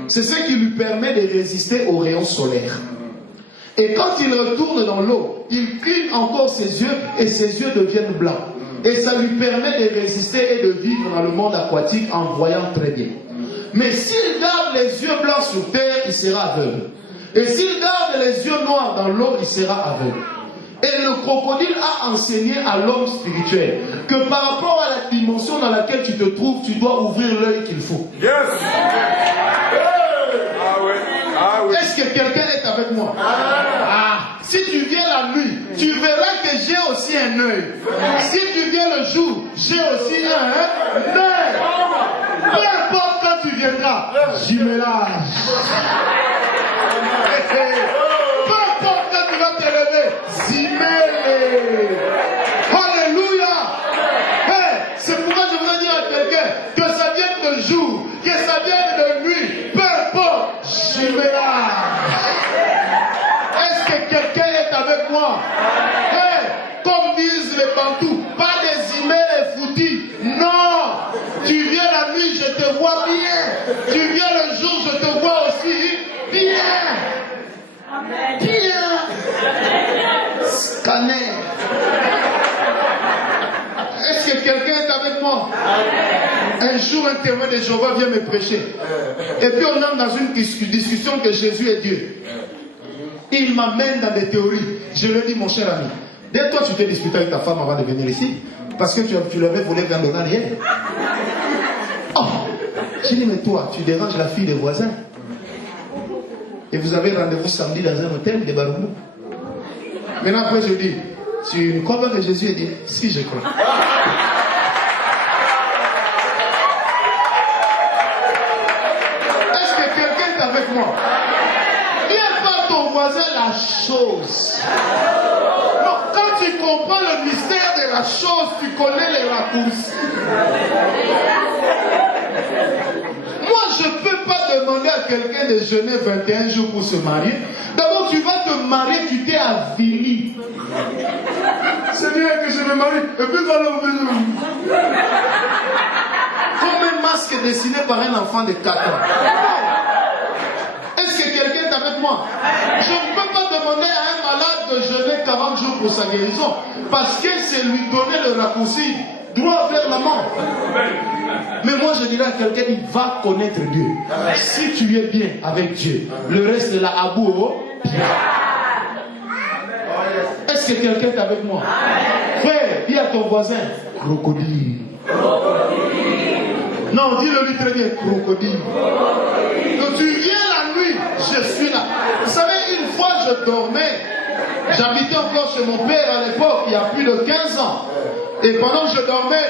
C'est ce qui lui permet de résister aux rayons solaires. Et quand il retourne dans l'eau, il cligne encore ses yeux et ses yeux deviennent blancs. Et ça lui permet de résister et de vivre dans le monde aquatique en voyant très bien. Mais s'il garde les yeux blancs sur terre, il sera aveugle. Et s'il garde les yeux noirs dans l'eau, il sera aveugle. Et le crocodile a enseigné à l'homme spirituel que par rapport à la dimension dans laquelle tu te trouves, tu dois ouvrir l'œil qu'il faut. Yes. Est-ce que quelqu'un est avec moi? Si tu viens la nuit, tu verras que j'ai aussi un œil. Si tu viens le jour, j'ai aussi un œil. Peu importe quand tu viendras, j'y mélange. Peu importe quand tu vas te lever, j'y mêle. Alléluia. C'est pourquoi je voudrais dire à quelqu'un que ça vienne de jour, que ça vienne de nuit, peu importe, j'y mélange. Est-ce que quelqu'un est avec moi? Comme disent les Bantous, pas des emails foutus. Non, tu viens la nuit, je te vois bien. Tu viens le jour, je te vois aussi bien. Bien. Scanner. Est-ce que quelqu'un est avec moi? Un jour, un témoin de Jéhovah vient me prêcher. Et puis on entre dans une discussion que Jésus est Dieu. Il m'amène dans des théories. Je lui dis, mon cher ami, dès toi tu t'es disputé avec ta femme avant de venir ici, parce que tu lui avais volé 20 $ hier. Oh, j'ai dit, mais toi, tu déranges la fille des voisins. Et vous avez rendez-vous samedi dans un hôtel de Baroumou. Maintenant, après, je dis, tu ne crois pas que Jésus est Dieu? Si, je crois. Est-ce que quelqu'un est avec moi? Voisin la chose. Non, quand tu comprends le mystère de la chose, tu connais les raccourcis. Moi, je ne peux pas demander à quelqu'un de jeûner 21 jours pour se marier. D'abord, tu vas te marier, tu t'es avili. c'est bien que je me marie. Et puis voilà, comme un masque dessiné par un enfant de 4 ans. Est-ce que quelqu'un est avec moi? Je ne peux pas demander à un malade de jeûner 40 jours pour sa guérison. Parce que c'est lui donner le raccourci droit vers la mort. Mais moi je dirais à quelqu'un, il va connaître Dieu. Si tu es bien avec Dieu, le reste de la abou, bien. Est-ce que quelqu'un est avec moi? Frère, dis à ton voisin, crocodile. Non, dis-le lui très bien, crocodile. Quand tu viens la nuit, je suis là. Vous savez, une fois je dormais, j'habitais encore chez mon père à l'époque, il y a plus de 15 ans. Et pendant que je dormais,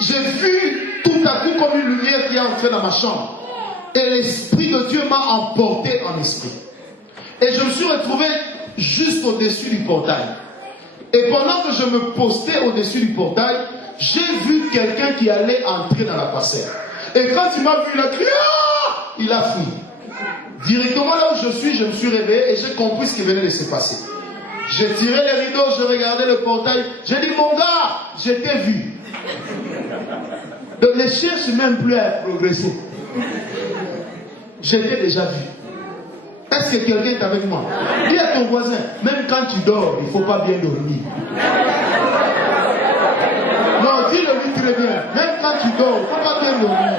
j'ai vu tout à coup comme une lumière qui est entrée dans ma chambre. Et l'Esprit de Dieu m'a emporté en esprit. Et je me suis retrouvé juste au-dessus du portail. Et pendant que je me postais au-dessus du portail, j'ai vu quelqu'un qui allait entrer dans la parcelle. Et quand il m'a vu, il a crié, ah! Il a fui. Directement là où je suis, je me suis réveillé et j'ai compris ce qui venait de se passer. J'ai tiré les rideaux, je regardais le portail. J'ai dit, mon gars, je t'ai vu. Donc ne cherche même plus à progresser. Je t'ai déjà vu. Est-ce que quelqu'un est avec moi? Dis à ton voisin, même quand tu dors, il ne faut pas bien dormir. Non, dis-le lui très bien. Même quand tu dors, il ne faut pas bien dormir.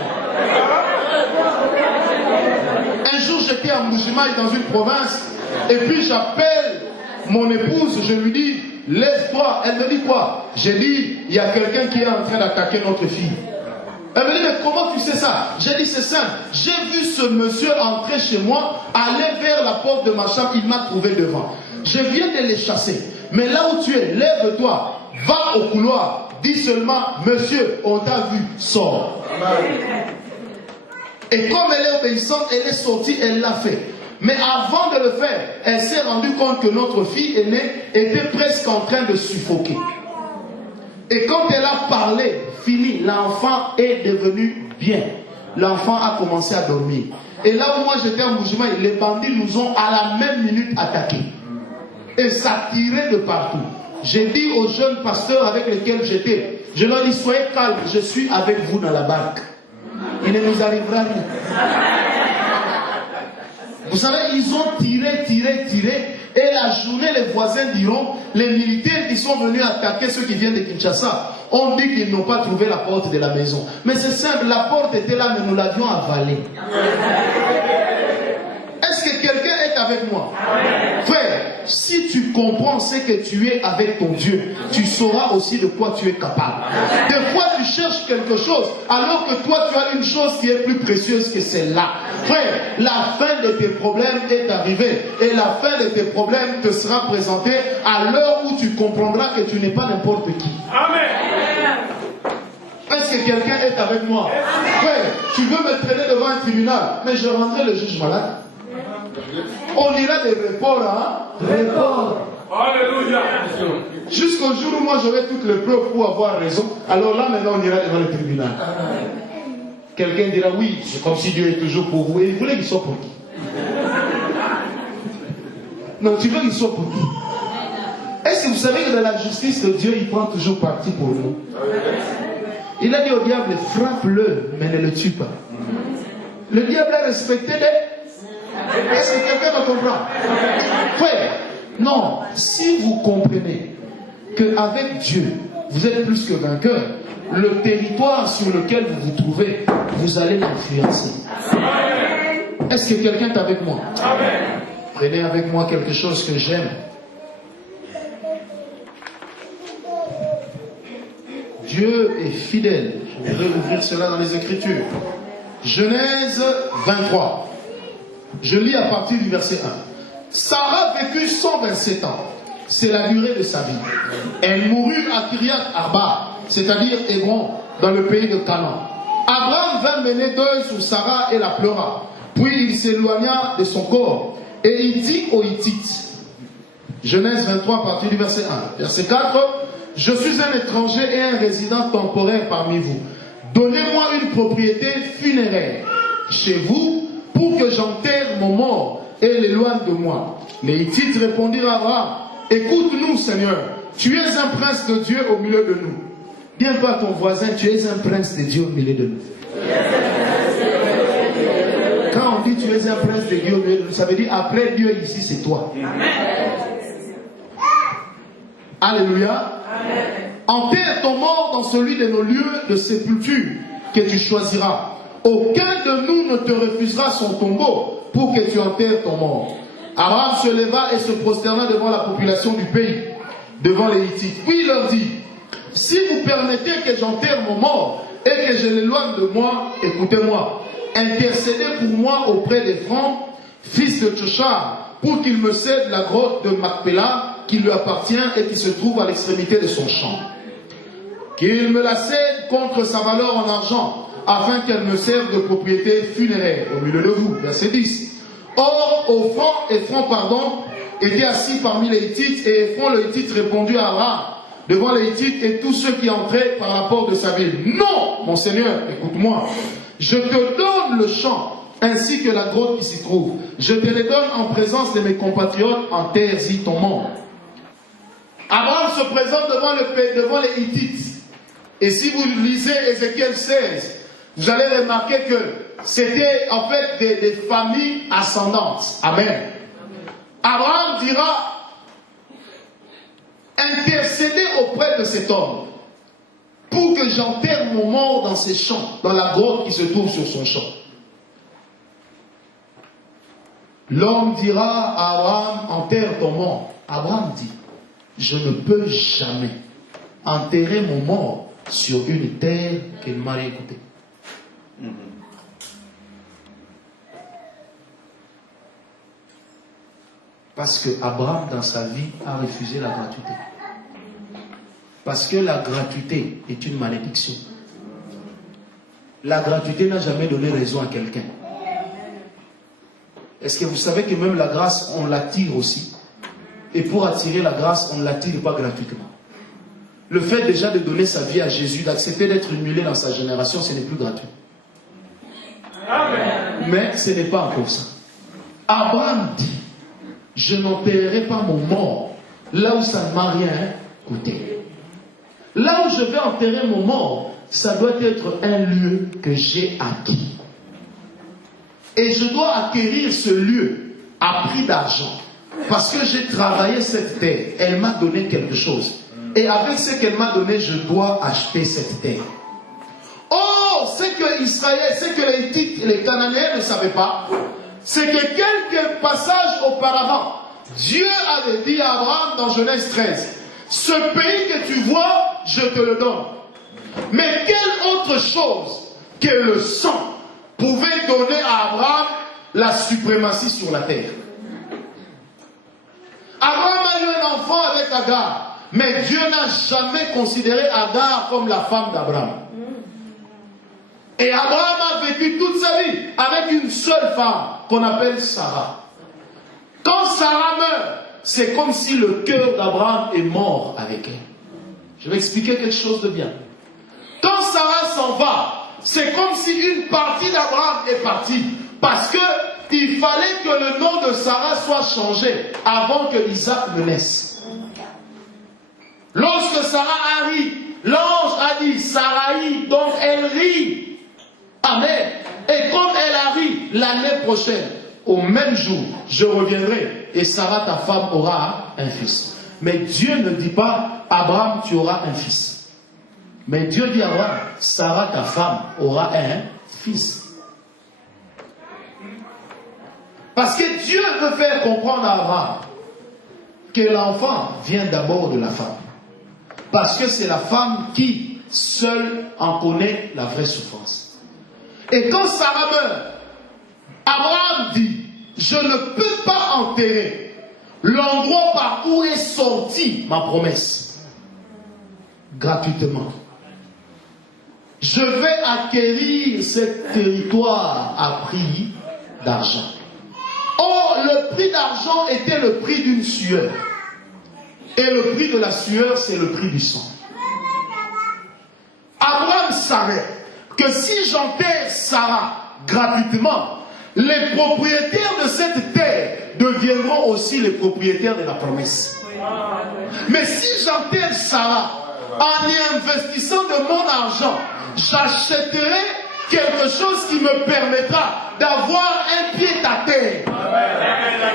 Un jour, j'étais à Mbujimaï dans une province, et puis j'appelle mon épouse, je lui dis, lève-toi. Elle me dit quoi? J'ai dit, il y a quelqu'un qui est en train d'attaquer notre fille. Elle me dit, mais comment tu sais ça? J'ai dit, c'est simple. J'ai vu ce monsieur entrer chez moi, aller vers la porte de ma chambre, il m'a trouvé devant. Je viens de les chasser. Mais là où tu es, lève-toi, va au couloir, dis seulement, monsieur, on t'a vu, sors. Et comme elle est obéissante, elle est sortie, elle l'a fait. Mais avant de le faire, elle s'est rendue compte que notre fille aînée était presque en train de suffoquer. Et quand elle a parlé, fini, l'enfant est devenu bien. L'enfant a commencé à dormir. Et là où moi j'étais en mouvement, les bandits nous ont à la même minute attaqués. Et ça tirait de partout. J'ai dit aux jeunes pasteurs avec lesquels j'étais, je leur dis, soyez calmes, je suis avec vous dans la barque. Il ne nous arrivera rien. Vous savez, ils ont tiré. Et la journée, les voisins diront, les militaires qui sont venus attaquer ceux qui viennent de Kinshasa, ont dit qu'ils n'ont pas trouvé la porte de la maison. Mais c'est simple, la porte était là, mais nous l'avions avalée. Est-ce que quelqu'un est avec moi? Frère, si tu comprends ce que tu es avec ton Dieu, tu sauras aussi de quoi tu es capable. Des fois, tu cherches quelque chose, alors que toi, tu as une chose qui est plus précieuse que celle-là. Frère, la fin de tes problèmes est arrivée. Et la fin de tes problèmes te sera présentée à l'heure où tu comprendras que tu n'es pas n'importe qui. Amen. Est-ce que quelqu'un est avec moi? Frère, tu veux me traîner devant un tribunal, mais je rendrai le juge malade. On ira des reports, hein? Reports. Alléluia. Jusqu'au jour où moi j'aurai toutes les preuves pour avoir raison. Alors là maintenant on ira devant le tribunal. Quelqu'un dira oui, c'est comme si Dieu est toujours pour vous. Et il voulait qu'il soit pour qui? Non, tu veux qu'il soit pour qui? Est-ce que vous savez que dans la justice de Dieu, il prend toujours parti pour nous? Il a dit au diable, frappe-le, mais ne le tue pas. Le diable a respecté les... Est-ce que quelqu'un me comprend? Frère, non, si vous comprenez qu'avec Dieu, vous êtes plus que vainqueur, le territoire sur lequel vous vous trouvez, vous allez l'influencer. Est-ce que quelqu'un est avec moi? Prenez avec moi quelque chose que j'aime. Dieu est fidèle. Je voudrais ouvrir cela dans les Écritures. Genèse 23. Je lis à partir du verset 1. Sarah vécut 127 ans. C'est la durée de sa vie. Elle mourut à Kiriath Arba, c'est-à-dire Hébron, dans le pays de Canaan. Abraham vint mener deuil sur Sarah et la pleura. Puis il s'éloigna de son corps et il dit aux Hittites. Genèse 23 à partir du verset 1. Verset 4. Je suis un étranger et un résident temporaire parmi vous. Donnez-moi une propriété funéraire chez vous pour que j'enterre mon mort et l'éloigne de moi. Les Hittites répondirent à Abraham, Écoute-nous, Seigneur. Tu es un prince de Dieu au milieu de nous. Dis un peu à ton voisin, tu es un prince de Dieu au milieu de nous. Quand on dit tu es un prince de Dieu au milieu de nous, ça veut dire après Dieu ici, c'est toi. Alléluia. Enterre ton mort dans celui de nos lieux de sépulture que tu choisiras. Aucun de nous ne te refusera son tombeau pour que tu enterres ton mort. Abraham se leva et se prosterna devant la population du pays, devant les Hittites. Puis il leur dit, si vous permettez que j'enterre mon mort et que je l'éloigne de moi, écoutez-moi, intercédez pour moi auprès d'Ephron, fils de Tchochar, pour qu'il me cède la grotte de Macpéla qui lui appartient et qui se trouve à l'extrémité de son champ. Qu'il me la cède contre sa valeur en argent, afin qu'elle me serve de propriété funéraire au milieu de vous. Verset 10. Or, Ephron, était assis parmi les Hittites, et Ephron le Hittite répondit à Abraham, devant les Hittites et tous ceux qui entraient par la porte de sa ville. Non, mon Seigneur, écoute-moi, je te donne le champ, ainsi que la grotte qui s'y trouve. Je te les donne en présence de mes compatriotes, enterre-y ton mort. Abraham se présente devant les Hittites. Et si vous lisez Ézéchiel 16, vous allez remarquer que c'était en fait des familles ascendantes. Amen. Abraham dira, intercédez auprès de cet homme pour que j'enterre mon mort dans ses champs, dans la grotte qui se trouve sur son champ. L'homme dira à Abraham, enterre ton mort. Abraham dit, je ne peux jamais enterrer mon mort sur une terre qui ne m'a rien coûté. Parce que Abraham dans sa vie a refusé la gratuité. Parce que la gratuité est une malédiction. La gratuité n'a jamais donné raison à quelqu'un. Est-ce que vous savez que même la grâce, on l'attire aussi? Et pour attirer la grâce, on ne l'attire pas gratuitement. Le fait déjà de donner sa vie à Jésus, d'accepter d'être humilié dans sa génération, ce n'est plus gratuit. Amen. Mais ce n'est pas encore ça. Abraham dit, je n'enterrerai pas mon mort là où ça ne m'a rien coûté. Là où je vais enterrer mon mort, ça doit être un lieu que j'ai acquis. Et je dois acquérir ce lieu à prix d'argent. Parce que j'ai travaillé cette terre. Elle m'a donné quelque chose. Et avec ce qu'elle m'a donné, je dois acheter cette terre. Oh, ce que Israël, ce que les Hittites, les Cananéens ne savaient pas, c'est que quelques passages auparavant, Dieu avait dit à Abraham dans Genèse 13, ce pays que tu vois, je te le donne. Mais quelle autre chose que le sang pouvait donner à Abraham la suprématie sur la terre? Abraham a eu un enfant avec Agar. Mais Dieu n'a jamais considéré Agar comme la femme d'Abraham. Et Abraham a vécu toute sa vie avec une seule femme qu'on appelle Sarah. Quand Sarah meurt, c'est comme si le cœur d'Abraham est mort avec elle. Je vais expliquer quelque chose de bien. Quand Sarah s'en va, c'est comme si une partie d'Abraham est partie. Parce qu'il fallait que le nom de Sarah soit changé avant que Isaac ne naisse. Lorsque Sarah a ri, l'ange a dit Sarai, donc elle rit. Amen. Et comme elle a ri, l'année prochaine, au même jour, je reviendrai et Sarah, ta femme, aura un fils. Mais Dieu ne dit pas Abraham, tu auras un fils. Mais Dieu dit à Abraham, Sarah, ta femme, aura un fils. Parce que Dieu veut faire comprendre à Abraham que l'enfant vient d'abord de la femme. Parce que c'est la femme qui, seule, en connaît la vraie souffrance. Et quand Sarah meurt, Abraham dit, je ne peux pas enterrer l'endroit par où est sortie ma promesse. Gratuitement. Je vais acquérir ce territoire à prix d'argent. Or, le prix d'argent était le prix d'une sueur. Et le prix de la sueur, c'est le prix du sang. Abraham savait que si j'enterre Sarah gratuitement, les propriétaires de cette terre deviendront aussi les propriétaires de la promesse. Mais si j'enterre Sarah, en y investissant de mon argent, j'achèterai quelque chose qui me permettra d'avoir un pied à terre.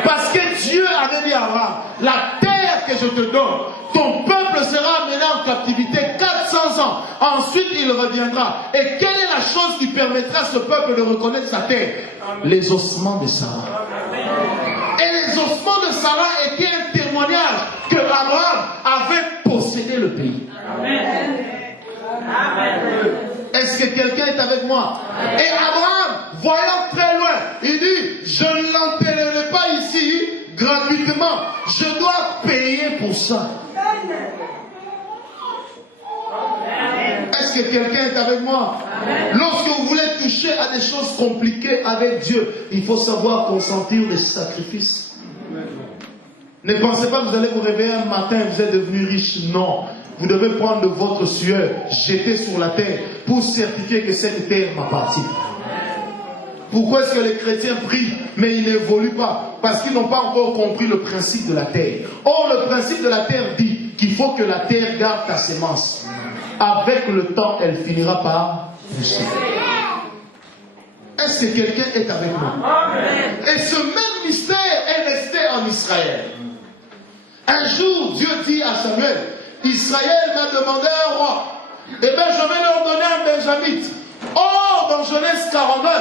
Parce que Dieu avait dit à Abraham, la terre que je te donne, ton peuple sera amené en captivité 400 ans. Ensuite, il reviendra. Et quelle est la chose qui permettra à ce peuple de reconnaître sa terre? Les ossements de Sarah. Et les ossements de Sarah étaient un témoignage que Abraham avait possédé le pays. Amen. Amen. Est-ce que quelqu'un est avec moi? Et Abraham, voyant très loin, il dit, je ne l'enterrerai pas ici gratuitement. Je dois payer pour ça. Est-ce que quelqu'un est avec moi? Lorsque vous voulez toucher à des choses compliquées avec Dieu, il faut savoir consentir des sacrifices. Ne pensez pas que vous allez vous réveiller un matin et vous êtes devenu riche. Non. Vous devez prendre de votre sueur, jeter sur la terre pour certifier que cette terre m'appartient. Pourquoi est-ce que les chrétiens prient mais ils n'évoluent pas? Parce qu'ils n'ont pas encore compris le principe de la terre. Or, le principe de la terre dit qu'il faut que la terre garde ta sémence. Avec le temps, elle finira par pousser. Est-ce que quelqu'un est avec moi? Et ce même mystère est resté en Israël. Un jour, Dieu dit à Samuel, Israël m'a demandé un roi. Eh bien, je vais leur donner un benjamite. Or, dans Genèse 49,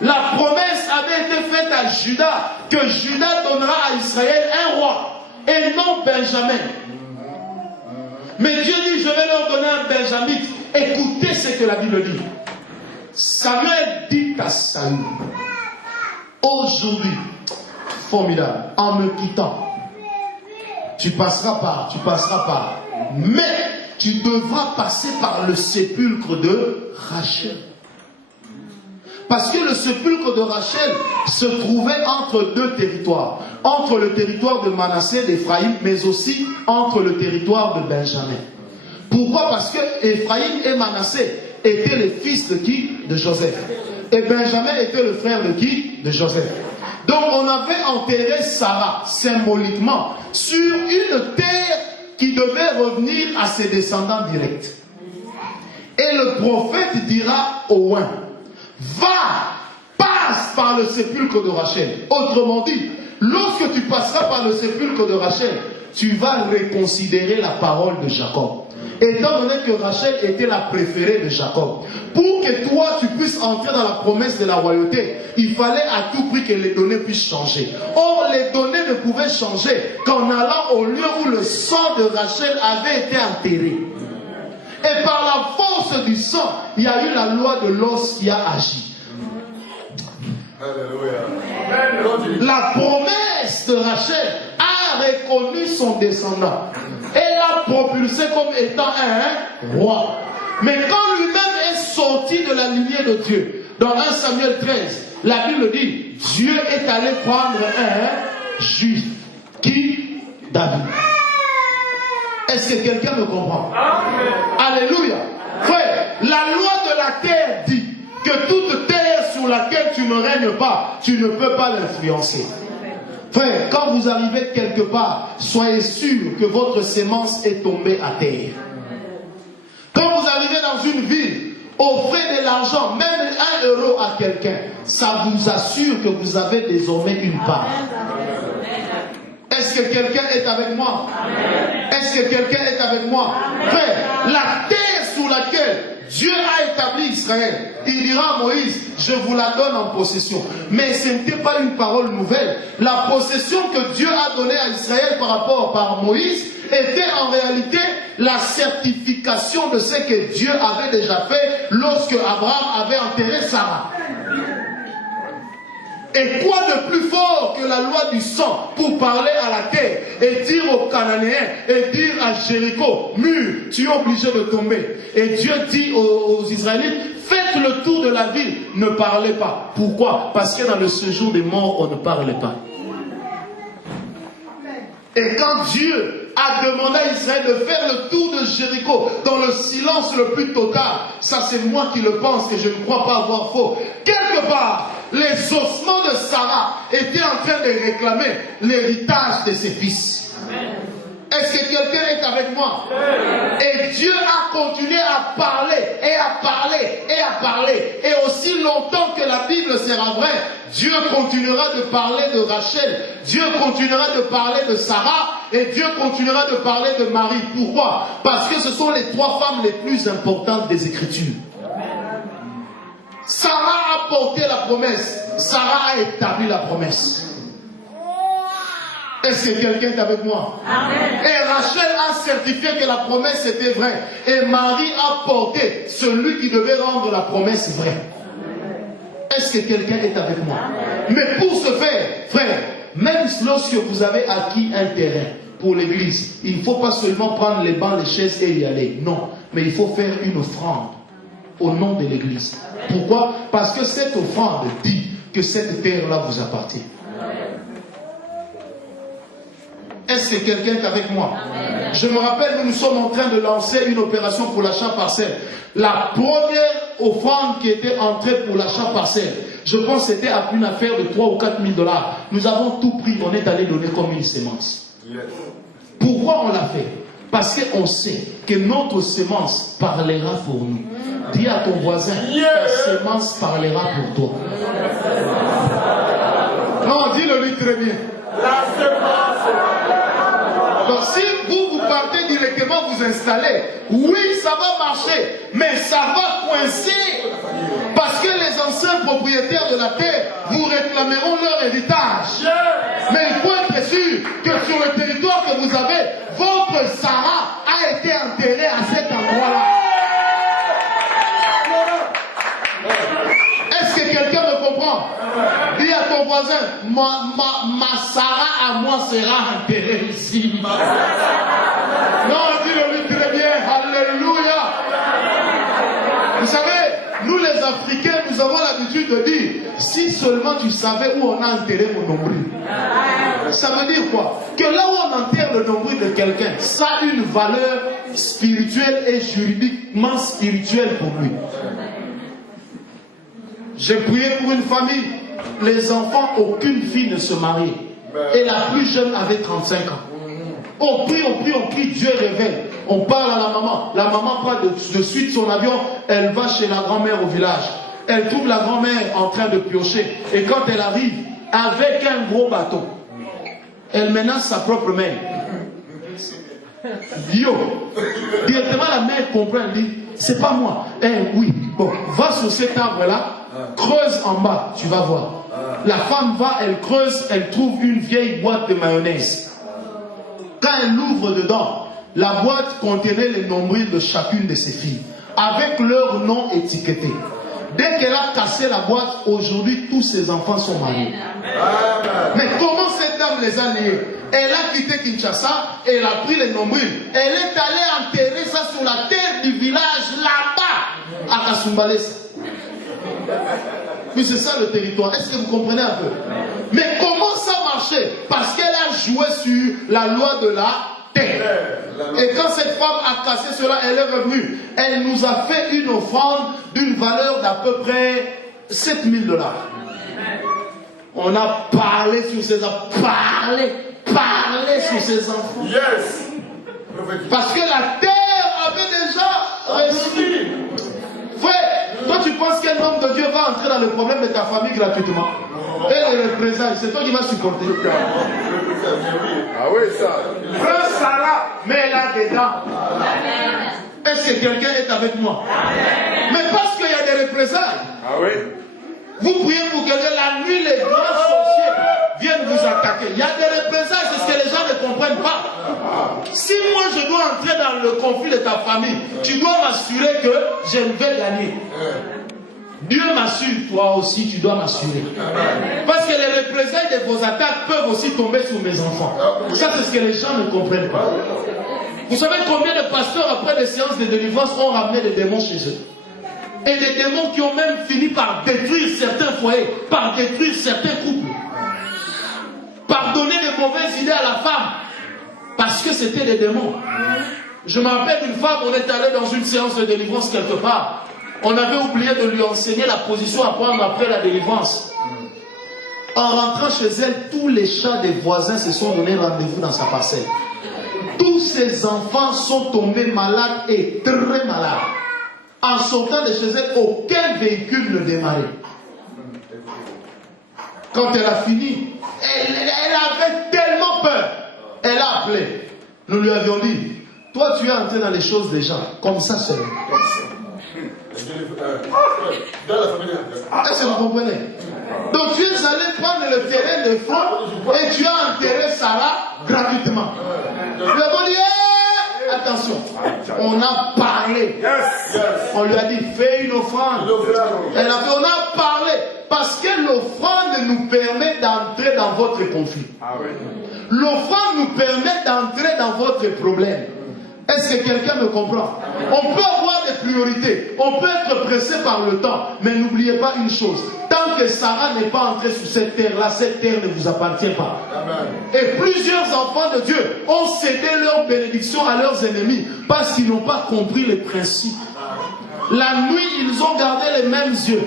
la promesse avait été faite à Judas, que Judas donnera à Israël un roi, et non Benjamin. Mais Dieu dit, je vais leur donner un benjamite. Écoutez ce que la Bible dit. Samuel dit à Saül, aujourd'hui, formidable, en me quittant, tu passeras par, mais tu devras passer par le sépulcre de Rachel. Parce que le sépulcre de Rachel se trouvait entre deux territoires. Entre le territoire de Manassé, d'Éphraïm, mais aussi entre le territoire de Benjamin. Pourquoi? Parce que Éphraïm et Manassé étaient les fils de qui? De Joseph. Et Benjamin était le frère de qui? De Joseph. Donc on avait enterré Sarah symboliquement sur une terre qui devait revenir à ses descendants directs. Et le prophète dira au oint, va, passe par le sépulcre de Rachel. Autrement dit, lorsque tu passeras par le sépulcre de Rachel, tu vas reconsidérer la parole de Jacob. Étant donné que Rachel était la préférée de Jacob, pour que toi tu puisses entrer dans la promesse de la royauté, il fallait à tout prix que les données puissent changer. Or, les données ne pouvaient changer qu'en allant au lieu où le sang de Rachel avait été enterré. Et par la force du sang, il y a eu la loi de l'os qui a agi. La promesse de Rachel a reconnu son descendant et l'a propulsé comme étant un roi. Mais quand lui-même est sorti de la lignée de Dieu, dans 1 Samuel 13, la Bible dit, Dieu est allé prendre un juif. Qui? David. Est-ce que quelqu'un me comprend? Alléluia. Frère, la loi de la terre dit que toute terre sur laquelle tu ne règnes pas, tu ne peux pas l'influencer. Frère, quand vous arrivez quelque part, soyez sûr que votre sémence est tombée à terre. Quand vous arrivez dans une ville, offrez de l'argent, même 1 euro à quelqu'un, ça vous assure que vous avez désormais une part. Est-ce que quelqu'un est avec moi? Est-ce que quelqu'un est avec moi? Frère, la terre sur laquelle Dieu a établi Israël, il dira à Moïse, je vous la donne en possession. Mais ce n'était pas une parole nouvelle. La possession que Dieu a donnée à Israël par Moïse était en réalité la certification de ce que Dieu avait déjà fait lorsque Abraham avait enterré Sarah. Et quoi de plus fort que la loi du sang pour parler à la terre et dire aux Cananéens et dire à Jéricho, mur, tu es obligé de tomber. Et Dieu dit aux Israélites, faites le tour de la ville, ne parlez pas. Pourquoi? Parce que dans le séjour des morts, on ne parle pas. Et quand Dieu a demandé à Israël de faire le tour de Jéricho dans le silence le plus total, ça c'est moi qui le pense et je ne crois pas avoir faux. Quelque part, les ossements de Sarah étaient en train de réclamer l'héritage de ses fils. Amen. Est-ce que quelqu'un est avec moi? Et Dieu a continué à parler, et à parler, et à parler. Et aussi longtemps que la Bible sera vraie, Dieu continuera de parler de Rachel, Dieu continuera de parler de Sarah, et Dieu continuera de parler de Marie. Pourquoi? Parce que ce sont les 3 femmes les plus importantes des Écritures. Sarah a porté la promesse, Sarah a établi la promesse. Est-ce que quelqu'un est avec moi? Amen. Et Rachel a certifié que la promesse était vraie. Et Marie a porté celui qui devait rendre la promesse vraie. Est-ce que quelqu'un est avec moi? Amen. Mais pour ce faire, frère, même lorsque vous avez acquis un terrain pour l'église, il ne faut pas seulement prendre les bancs, les chaises et y aller. Non, mais il faut faire une offrande au nom de l'église. Pourquoi? Parce que cette offrande dit que cette terre-là vous appartient. Est-ce que quelqu'un est avec moi? Amen. Je me rappelle, nous sommes en train de lancer une opération pour l'achat parcelle. La première offrande qui était entrée pour l'achat parcelle, je pense que c'était une affaire de 3 ou 4 000 $. Nous avons tout pris, on est allé donner comme une semence. Yes. Pourquoi on l'a fait? Parce qu'on sait que notre semence parlera pour nous. Dis à ton voisin, ta semence parlera pour toi. Non, dis-le-lui très bien. La semence. Donc si vous partez directement vous installer, oui ça va marcher, mais ça va coincer. Parce que les anciens propriétaires de la terre vous réclameront leur héritage. Mais il faut être sûr que sur le territoire que vous avez, votre Sarah a été enterrée à cet endroit-là. Est-ce que quelqu'un me comprend? Dis à ton voisin, ma Sarah à moi sera enterrée ici. Non, dis-le-lui très bien. Alléluia. Vous savez, nous les Africains, nous avons l'habitude de dire, si seulement tu savais où on a enterré mon nombril. Ça veut dire quoi? Que là où on enterre le nombril de quelqu'un, ça a une valeur spirituelle et juridiquement spirituelle pour lui. J'ai prié pour une famille. Les enfants, aucune fille ne se mariait. Et la plus jeune avait 35 ans. On prie, Dieu révèle. On parle à la maman. La maman prend de suite son avion. Elle va chez la grand-mère au village. Elle trouve la grand-mère en train de piocher. Et quand elle arrive, avec un gros bâton, elle menace sa propre mère. Yo! Directement la mère comprend, elle dit, c'est pas moi. Oui, bon, va sur cet arbre-là. Creuse en bas, tu vas voir. La femme va, elle creuse, elle trouve une vieille boîte de mayonnaise. Quand elle ouvre dedans, la boîte contenait les nombrils de chacune de ses filles, avec leur nom étiqueté. Dès qu'elle a cassé la boîte, aujourd'hui, tous ses enfants sont mariés. Mais comment cette dame les a liés? Elle a quitté Kinshasa, elle a pris les nombrils. Elle est allée enterrer ça sur la terre du village, là-bas, à Kasumbalesa. Oui, c'est ça le territoire. Est-ce que vous comprenez un peu? Mais comment ça marchait? Parce qu'elle a joué sur la loi de la terre. Et quand cette femme a cassé cela, elle est revenue. Elle nous a fait une offrande d'une valeur d'à peu près 7 000 $. On a parlé sur ses enfants. Parlé sur ses enfants. Yes. Parce que la terre avait déjà reçu. Frère, toi tu penses qu'un homme de Dieu va entrer dans le problème de ta famille gratuitement? Et les représailles, c'est toi qui vas supporter. Ah oui, ça. Prends Sarah, mets-la dedans. Est-ce que quelqu'un est avec moi? Mais parce qu'il y a des représailles. Ah oui. Vous priez pour quelqu'un, la nuit, les grands sorciers viennent vous attaquer. Il y a des représailles, c'est ce que les gens ne comprennent pas. Si moi je dois entrer dans le conflit de ta famille, tu dois m'assurer que je vais gagner. Dieu m'assure, toi aussi tu dois m'assurer. Parce que les représailles de vos attaques peuvent aussi tomber sur mes enfants. Ça c'est ce que les gens ne comprennent pas. Vous savez combien de pasteurs après des séances de délivrance ont ramené des démons chez eux? Et des démons qui ont même fini par détruire certains foyers, par détruire certains couples, par donner de mauvaises idées à la femme, parce que c'était des démons. Je me rappelle d'une femme, on est allé dans une séance de délivrance quelque part. On avait oublié de lui enseigner la position à prendre après la délivrance. En rentrant chez elle, tous les chats des voisins se sont donné rendez-vous dans sa parcelle. tous ses enfants sont tombés malades et très malades. En sortant de chez elle, aucun véhicule ne démarrait. Quand elle a fini, elle avait tellement peur. Elle a appelé. Nous lui avions dit, toi tu es entré dans les choses des gens, comme ça seulement. Est-ce que vous comprenez? Donc tu es allé prendre le terrain de front et tu as enterré Sarah gratuitement. Nous avons dit, attention, on a parlé. On lui a dit, fais une offrande. Elle a fait, on a parlé. Parce que l'offrande nous permet d'entrer dans votre conflit. L'offrande nous permet d'entrer dans votre problème. Est-ce que quelqu'un me comprend? On peut avoir des priorités, on peut être pressé par le temps, mais n'oubliez pas une chose, tant que Sarah n'est pas entrée sur cette terre-là, cette terre ne vous appartient pas. Amen. Et plusieurs enfants de Dieu ont cédé leur bénédiction à leurs ennemis parce qu'ils n'ont pas compris les principes. La nuit, ils ont gardé les mêmes yeux.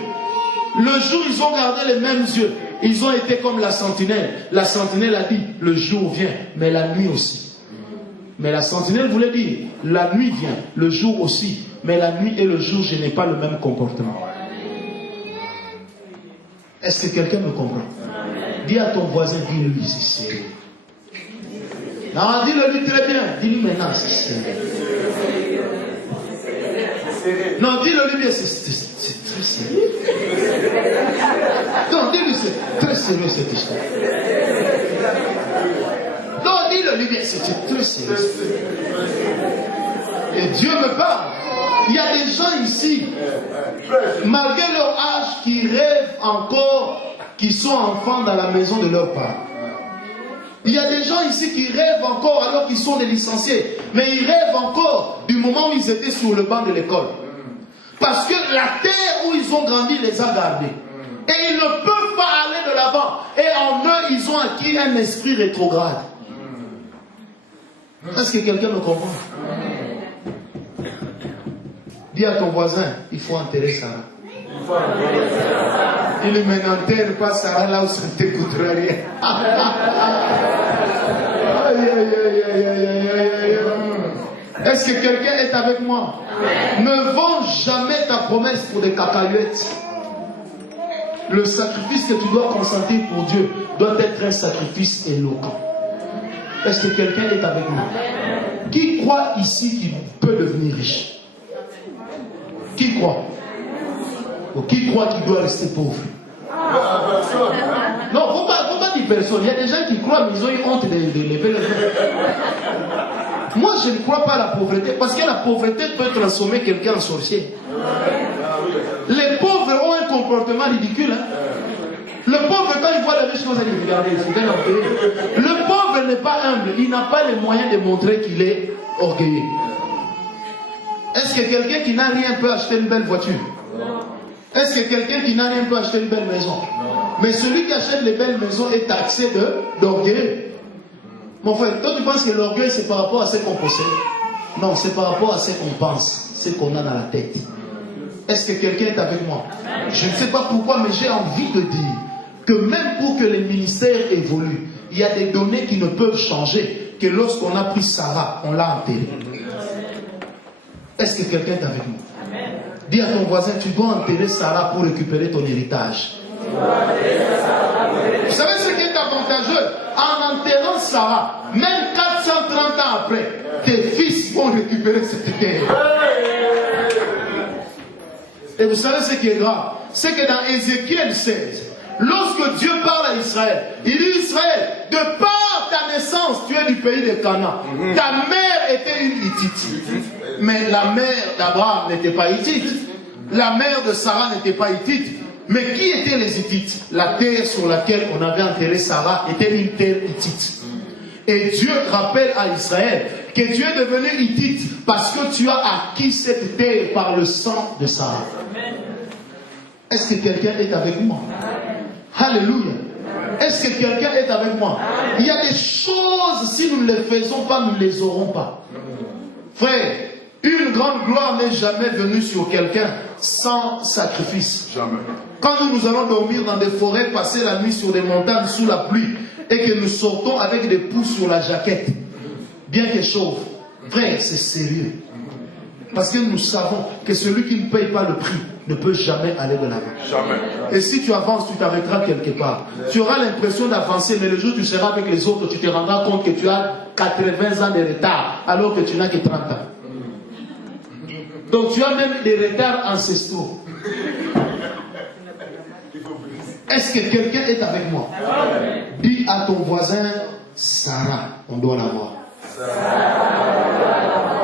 Le jour, ils ont gardé les mêmes yeux. Ils ont été comme la sentinelle. La sentinelle a dit, le jour vient, mais la nuit aussi. Mais la sentinelle voulait dire, la nuit vient, le jour aussi. Mais la nuit et le jour, je n'ai pas le même comportement. Est-ce que quelqu'un me comprend? Dis à ton voisin, dis-lui, c'est sérieux. Non, dis-le lui très bien. Dis-lui maintenant, c'est sérieux. Non, dis-le lui bien, c'est très sérieux. Non, dis-lui, c'est très sérieux cette histoire. Non, dis-le lui bien, c'est très sérieux. Et Dieu me parle. Il y a des gens ici, malgré leur âge, qui rêvent encore, qui sont enfants dans la maison de leurs parents. Il y a des gens ici qui rêvent encore alors qu'ils sont des licenciés. Mais ils rêvent encore du moment où ils étaient sur le banc de l'école. Parce que la terre où ils ont grandi les a gardés. Et ils ne peuvent pas aller de l'avant. Et en eux, ils ont acquis un esprit rétrograde. Est-ce que quelqu'un me comprend? Dis à ton voisin, il faut enterrer Sarah. Il ne n'enterre pas Sarah là où ça ne t'écoutera rien. Est-ce que quelqu'un est avec moi? Ne vends jamais ta promesse pour des cacahuètes. Le sacrifice que tu dois consentir pour Dieu doit être un sacrifice éloquent. Est-ce que quelqu'un est avec moi? Qui croit ici qu'il peut devenir riche? Qui croit? Ou qui croit qu'il doit rester pauvre? Non, faut pas dire personne. Il y a des gens qui croient, mais ils ont eu honte de lever les mains. Moi, je ne crois pas à la pauvreté, parce que la pauvreté peut transformer quelqu'un en sorcier. Les pauvres ont un comportement ridicule. Hein? Le pauvre, quand il voit les riches, il dit, regardez, le pauvre n'est pas humble, il n'a pas les moyens de montrer qu'il est orgueilleux. Est-ce que quelqu'un qui n'a rien peut acheter une belle voiture? Est-ce que quelqu'un qui n'a rien peut acheter une belle maison? Mais celui qui achète les belles maisons est taxé d'orgueilleux. Mon frère, toi tu penses que l'orgueil c'est par rapport à ce qu'on possède? Non, c'est par rapport à ce qu'on pense, ce qu'on a dans la tête. Est-ce que quelqu'un est avec moi? Je ne sais pas pourquoi, mais j'ai envie de dire que même pour que les ministères évoluent, il y a des données qui ne peuvent changer, que lorsqu'on a pris Sarah, on l'a enterré. Est-ce que quelqu'un est avec moi? Dis à ton voisin, tu dois enterrer Sarah pour récupérer ton héritage. Vous savez ce qui est avantageux? En enterrant Sarah, même 430 ans après, tes fils vont récupérer cette terre. Et vous savez ce qui est grave? C'est que dans Ézéchiel 16, lorsque Dieu parle à Israël, il dit Israël, de par ta naissance, tu es du pays de Canaan. Ta mère était une Hittite. Mais la mère d'Abraham n'était pas Hittite. La mère de Sarah n'était pas Hittite. Mais qui étaient les Hittites? La terre sur laquelle on avait enterré Sarah était une terre hittite. Et Dieu rappelle à Israël que tu es devenu hittite parce que tu as acquis cette terre par le sang de Sarah. Est-ce que quelqu'un est avec moi? Alléluia. Est-ce que quelqu'un est avec moi? Il y a des choses, si nous ne les faisons pas, nous ne les aurons pas. Frère, une grande gloire n'est jamais venue sur quelqu'un sans sacrifice. Jamais. Quand nous allons dormir dans des forêts, passer la nuit sur des montagnes sous la pluie, et que nous sortons avec des poux sur la jaquette, bien que chauve. Frère, c'est sérieux. Parce que nous savons que celui qui ne paye pas le prix ne peut jamais aller de l'avant. Jamais. Et si tu avances, tu t'arrêteras quelque part. Tu auras l'impression d'avancer, mais le jour où tu seras avec les autres, tu te rendras compte que tu as 80 ans de retard, alors que tu n'as que 30 ans. Donc tu as même des retards ancestraux. Est-ce que quelqu'un est avec moi? Dis à ton voisin, Sarah, on doit l'avoir.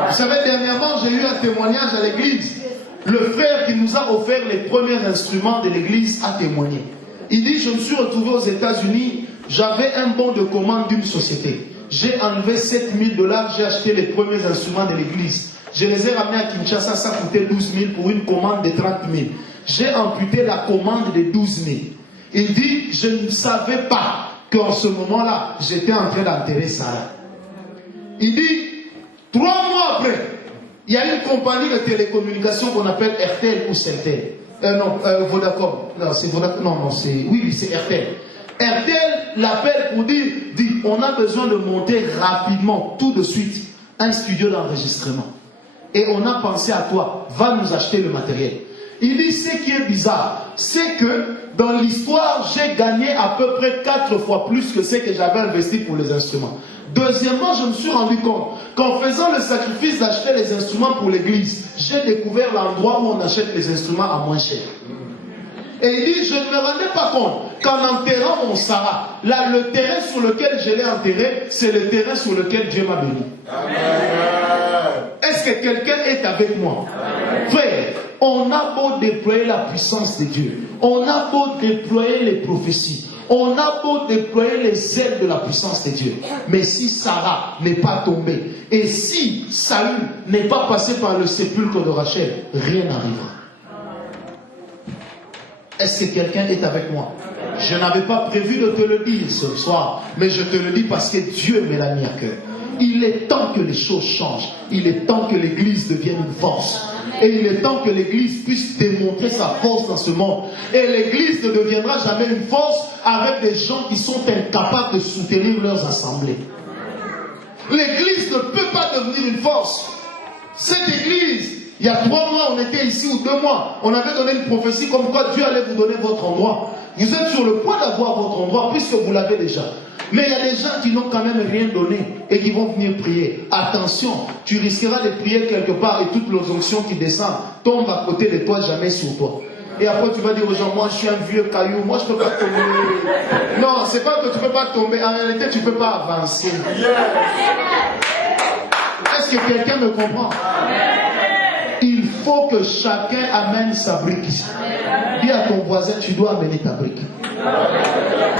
Vous savez, dernièrement, j'ai eu un témoignage à l'église. Le frère qui nous a offert les premiers instruments de l'église a témoigné. Il dit, je me suis retrouvé aux États-Unis, j'avais un bon de commande d'une société. J'ai enlevé 7 000 $, j'ai acheté les premiers instruments de l'église. Je les ai ramenés à Kinshasa, ça coûtait 12 000 pour une commande de 30 000. J'ai amputé la commande de 12 000. Il dit, je ne savais pas qu'en ce moment-là, j'étais en train d'enterrer Sarah. Il dit, 3 mois après, il y a une compagnie de télécommunications qu'on appelle RTL ou Celtel. Vodacom. Non, c'est Vodacom. Non, c'est... Oui, c'est RTL. RTL l'appelle pour dire, on a besoin de monter rapidement, tout de suite, un studio d'enregistrement. Et on a pensé à toi, va nous acheter le matériel. Il dit, ce qui est bizarre, c'est que dans l'histoire, j'ai gagné à peu près 4 fois plus que ce que j'avais investi pour les instruments. Deuxièmement, je me suis rendu compte qu'en faisant le sacrifice d'acheter les instruments pour l'église, j'ai découvert l'endroit où on achète les instruments à moins cher. Et il dit, je ne me rendais pas compte qu'en enterrant mon Sarah, là, le terrain sur lequel je l'ai enterré, c'est le terrain sur lequel Dieu m'a béni. Est-ce que quelqu'un est avec moi? Frère, on a beau déployer la puissance de Dieu, on a beau déployer les prophéties, on a beau déployer les ailes de la puissance de Dieu, mais si Sarah n'est pas tombée, et si Saül n'est pas passé par le sépulcre de Rachel, rien n'arrivera. Est-ce que quelqu'un est avec moi? Je n'avais pas prévu de te le dire ce soir, mais je te le dis parce que Dieu me l'a mis à cœur. Il est temps que les choses changent. Il est temps que l'Église devienne une force. Et il est temps que l'Église puisse démontrer sa force dans ce monde. Et l'Église ne deviendra jamais une force avec des gens qui sont incapables de soutenir leurs assemblées. L'Église ne peut pas devenir une force. Cette Église, il y a 3 mois, on était ici, ou 2 mois, on avait donné une prophétie comme quoi Dieu allait vous donner votre endroit. Vous êtes sur le point d'avoir votre endroit puisque vous l'avez déjà. Mais il y a des gens qui n'ont quand même rien donné et qui vont venir prier. Attention, tu risqueras de prier quelque part et toute l'onction qui descend tombe à côté de toi, jamais sur toi. Et après tu vas dire aux gens, moi je suis un vieux caillou, moi je ne peux pas tomber. Non, c'est pas que tu ne peux pas tomber, en réalité tu ne peux pas avancer. Est-ce que quelqu'un me comprend? Il faut que chacun amène sa brique ici. Dis à ton voisin, tu dois amener ta brique.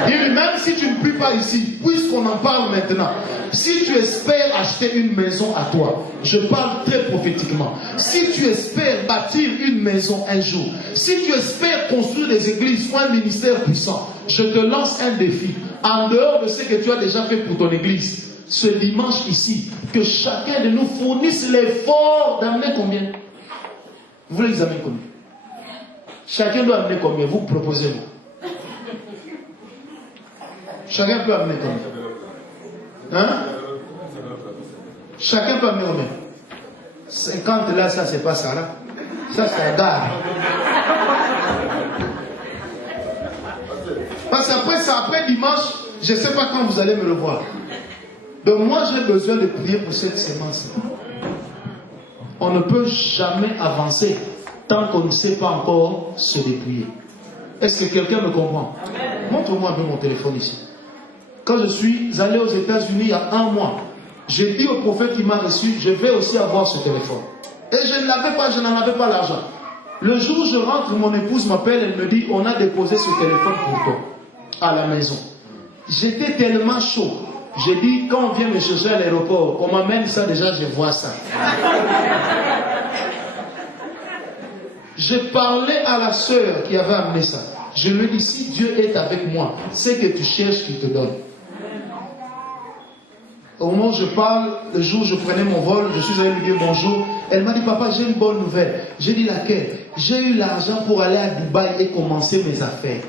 Et même si tu ne pries pas ici, puisqu'on en parle maintenant, si tu espères acheter une maison à toi, je parle très prophétiquement, si tu espères bâtir une maison un jour, si tu espères construire des églises ou un ministère puissant, je te lance un défi. En dehors de ce que tu as déjà fait pour ton église, ce dimanche ici, que chacun de nous fournisse l'effort d'amener combien? Vous voulez examiner combien? Chacun doit amener combien? Vous proposez-moi. Chacun peut amener combien? Hein? Chacun peut amener combien? 50 là, ça c'est pas ça là. Ça c'est un gars. Parce qu'après ça, après dimanche, je ne sais pas quand vous allez me le voir. Donc moi j'ai besoin de prier pour cette sémence. On ne peut jamais avancer tant qu'on ne sait pas encore se dépouiller. Est-ce que quelqu'un me comprend? Montre-moi un peu mon téléphone ici. Quand je suis allé aux États-Unis il y a 1 mois, j'ai dit au prophète qui m'a reçu, je vais aussi avoir ce téléphone. Et je n'en avais pas l'argent. Le jour où je rentre, mon épouse m'appelle, elle me dit, on a déposé ce téléphone pour toi, à la maison. J'étais tellement chaud. J'ai dit, quand on vient me chercher à l'aéroport, on m'amène ça déjà, je vois ça. J'ai parlé à la sœur qui avait amené ça. Je lui ai dit, si Dieu est avec moi, c'est que tu cherches qu'il te donne. Au moment où je parle, le jour où je prenais mon vol, je suis allé lui dire bonjour. Elle m'a dit, papa, j'ai une bonne nouvelle. J'ai dit, laquelle? J'ai eu l'argent pour aller à Dubaï et commencer mes affaires.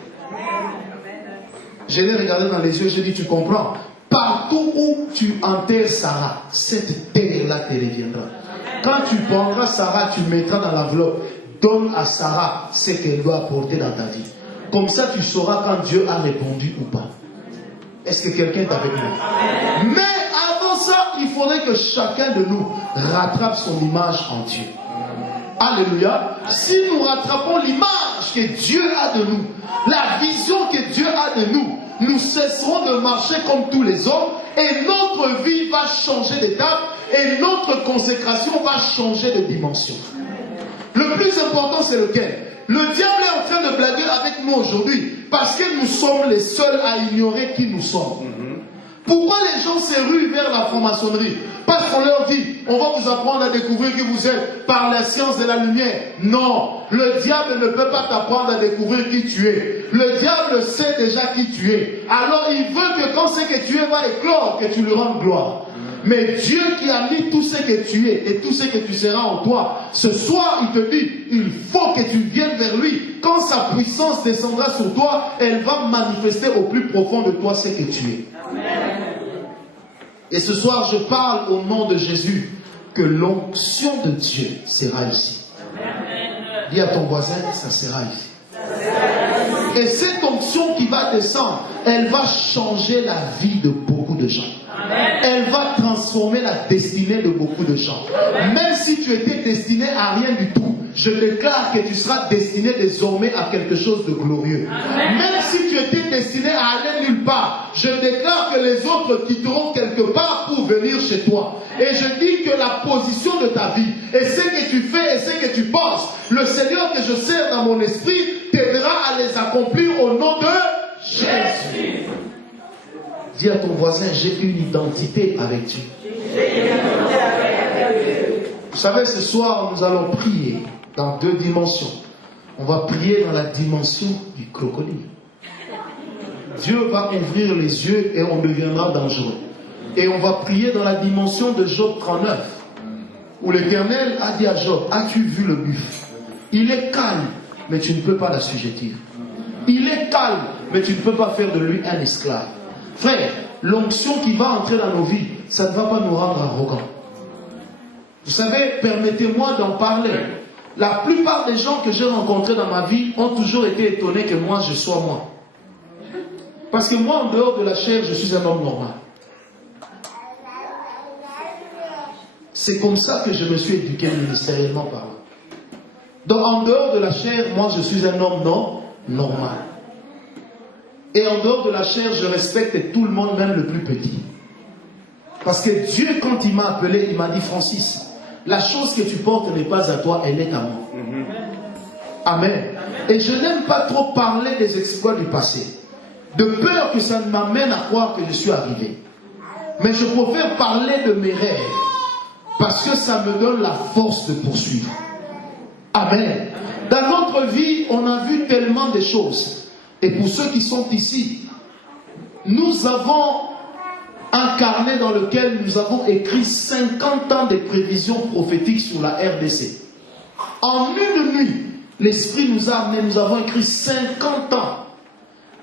Je l'ai regardé dans les yeux, j'ai dit, tu comprends? Partout où tu enterres Sarah, cette terre-là te reviendra. Quand tu prendras Sarah, tu mettras dans l'enveloppe. Donne à Sarah ce qu'elle doit apporter dans ta vie. Comme ça, tu sauras quand Dieu a répondu ou pas. Est-ce que quelqu'un est avec moi? Mais avant ça, il faudrait que chacun de nous rattrape son image en Dieu. Alléluia. Si nous rattrapons l'image que Dieu a de nous, la vision que Dieu a de nous, nous cesserons de marcher comme tous les hommes et notre vie va changer d'étape et notre consécration va changer de dimension. Le plus important, c'est lequel? Le diable est en train de blaguer avec nous aujourd'hui parce que nous sommes les seuls à ignorer qui nous sommes. Pourquoi les gens se ruent vers la franc-maçonnerie? Parce qu'on leur dit, on va vous apprendre à découvrir qui vous êtes par la science de la lumière. Non, le diable ne peut pas t'apprendre à découvrir qui tu es. Le diable sait déjà qui tu es. Alors il veut que quand ce que tu es va éclore, que tu lui rendes gloire. Mais Dieu qui a mis tout ce que tu es et tout ce que tu seras en toi, ce soir il te dit, il faut que tu viennes vers lui. Quand sa puissance descendra sur toi, elle va manifester au plus profond de toi ce que tu es. Amen. Et ce soir, je parle au nom de Jésus que l'onction de Dieu sera ici. Amen. Dis à ton voisin, ça sera ici. Et cette onction qui va descendre, elle va changer la vie de beaucoup de gens. Amen. Elle va transformer la destinée de beaucoup de gens. Amen. Même si tu étais destiné à rien du tout, je déclare que tu seras destiné désormais à quelque chose de glorieux. Amen. Même si tu étais destiné à aller nulle part, je déclare que les autres quitteront quelque part pour venir chez toi. Et je dis que la position de ta vie, et ce que tu fais et ce que tu penses, le Seigneur que je sers dans mon esprit t'aidera à les accomplir au nom de Jésus. Dis à ton voisin, j'ai une identité avec Dieu. Vous savez, ce soir, nous allons prier dans deux dimensions. On va prier dans la dimension du crocodile. Dieu va ouvrir les yeux et on deviendra dangereux. Et on va prier dans la dimension de Job 39, où l'Éternel a dit à Job, as-tu vu le buffle? Il est calme, mais tu ne peux pas l'assujettir. Il est calme, mais tu ne peux pas faire de lui un esclave. Frère, l'onction qui va entrer dans nos vies, ça ne va pas nous rendre arrogants. Vous savez, permettez-moi d'en parler. La plupart des gens que j'ai rencontrés dans ma vie ont toujours été étonnés que moi, je sois moi. Parce que moi, en dehors de la chair, je suis un homme normal. C'est comme ça que je me suis éduqué ministériellement parlant. Donc, en dehors de la chair, moi, je suis un homme non normal. Et en dehors de la chair, je respecte tout le monde, même le plus petit. Parce que Dieu, quand il m'a appelé, il m'a dit, Francis, la chose que tu portes n'est pas à toi, elle est à moi. Amen. Et je n'aime pas trop parler des exploits du passé, de peur que ça ne m'amène à croire que je suis arrivé. Mais je préfère parler de mes rêves, parce que ça me donne la force de poursuivre. Amen. Dans notre vie, on a vu tellement de choses. Et pour ceux qui sont ici, nous avons un carnet dans lequel nous avons écrit 50 ans de prévisions prophétiques sur la RDC. En une nuit, l'Esprit nous a amené, nous avons écrit 50 ans.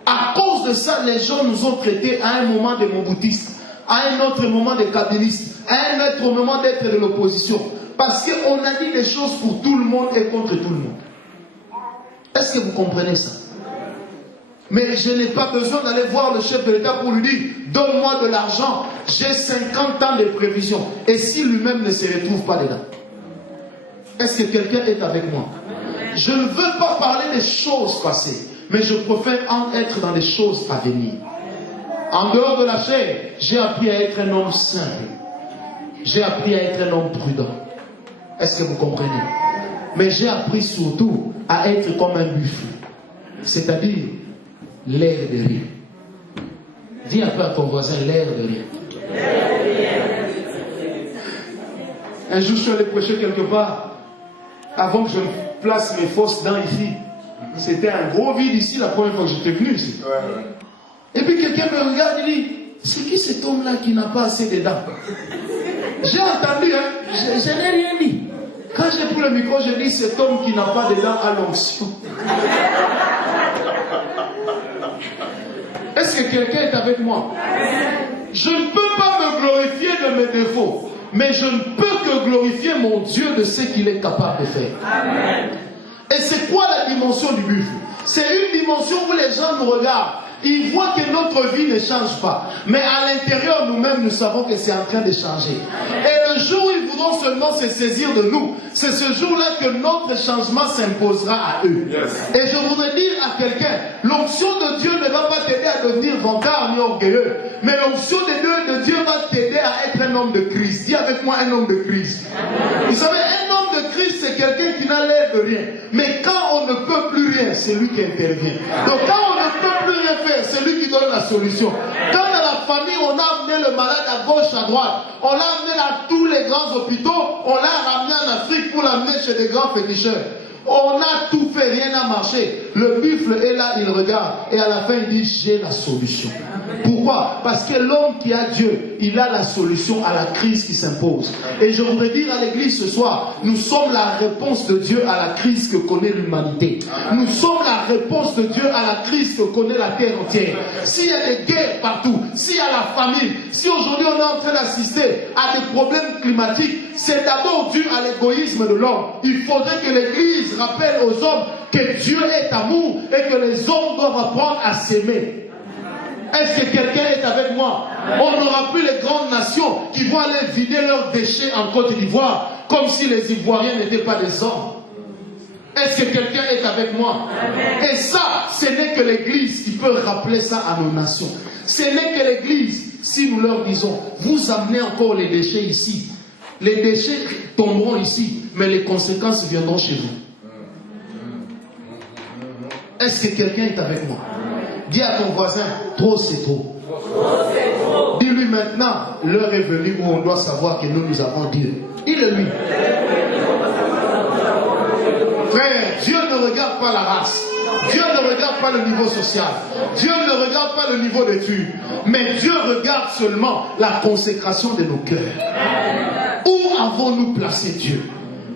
À cause de ça, les gens nous ont traités à un moment de moboutistes, à un autre moment de kabylistes, à un autre moment d'être de l'opposition. Parce qu'on a dit des choses pour tout le monde et contre tout le monde. Est-ce que vous comprenez ça? Mais je n'ai pas besoin d'aller voir le chef de l'État pour lui dire, donne-moi de l'argent, j'ai 50 ans de prévision. Et si lui-même ne se retrouve pas dedans? Est-ce que quelqu'un est avec moi? Je ne veux pas parler des choses passées, mais je préfère en être dans les choses à venir. En dehors de la chair, j'ai appris à être un homme simple. J'ai appris à être un homme prudent. Est-ce que vous comprenez? Mais j'ai appris surtout à être comme un buffle. C'est-à-dire l'air de rien. Dis un peu à ton voisin, l'air de rien. Un jour, je suis allé prêcher quelque part. Avant que je place mes fausses dents ici, c'était un gros vide ici la première fois que j'étais venu ici. Et puis quelqu'un me regarde et dit, c'est qui cet homme-là qui n'a pas assez de dents? J'ai entendu, hein, je n'ai rien dit. Quand j'ai pris le micro, j'ai dit, cet homme qui n'a pas de dents a l'onction. Est-ce que quelqu'un est avec moi? je ne peux pas me glorifier de mes défauts, mais je ne peux que glorifier mon Dieu de ce qu'il est capable de faire. Amen. Et c'est quoi la dimension du buffle? C'est une dimension où les gens nous regardent. Ils voient que notre vie ne change pas. Mais à l'intérieur, nous-mêmes, nous savons que c'est en train de changer. Et le jour où ils voudront seulement se saisir de nous, c'est ce jour-là que notre changement s'imposera à eux. Yes. Et je voudrais dire à quelqu'un, l'onction de Dieu ne va pas t'aider à devenir vantard ni orgueilleux. Mais l'onction de Dieu va t'aider à être un homme de Christ. Dis avec moi un homme de Christ. Vous savez, un homme de Christ, c'est quelqu'un qui n'a l'air de rien. Mais quand on ne peut plus rien, c'est lui qui intervient. Donc quand on ne peut plus rien faire, c'est lui qui donne la solution. Quand dans la famille, on a amené le malade à gauche, à droite, on l'a amené dans tous les grands hôpitaux, on l'a ramené en Afrique pour l'amener chez des grands féticheurs. On a tout fait, rien n'a marché. Le buffle est là, il regarde. Et à la fin, il dit, j'ai la solution. Pourquoi? Parce que l'homme qui a Dieu, il a la solution à la crise qui s'impose. Et je voudrais dire à l'église ce soir, nous sommes la réponse de Dieu à la crise que connaît l'humanité. Nous sommes la réponse de Dieu à la crise que connaît la terre entière. S'il y a des guerres partout, s'il y a la famine, si aujourd'hui on est en train d'assister à des problèmes climatiques, c'est d'abord dû à l'égoïsme de l'homme. Il faudrait que l'église rappelle aux hommes que Dieu est amour et que les hommes doivent apprendre à s'aimer. Est-ce que quelqu'un est avec moi? On n'aura plus les grandes nations qui vont aller vider leurs déchets en Côte d'Ivoire comme si les Ivoiriens n'étaient pas des hommes. Est-ce que quelqu'un est avec moi? Et ça, ce n'est que l'église qui peut rappeler ça à nos nations. Ce n'est que l'église, si nous leur disons, vous amenez encore les déchets ici. Les déchets tomberont ici, mais les conséquences viendront chez vous. Est-ce que quelqu'un est avec moi? Dis à ton voisin, trop c'est trop. Dis-lui maintenant, l'heure est venue où on doit savoir que nous avons Dieu. Il est lui. Frère, Dieu ne regarde pas la race. Dieu ne regarde pas le niveau social. Dieu ne regarde pas le niveau d'études. Mais Dieu regarde seulement la consécration de nos cœurs. Où avons-nous placé Dieu?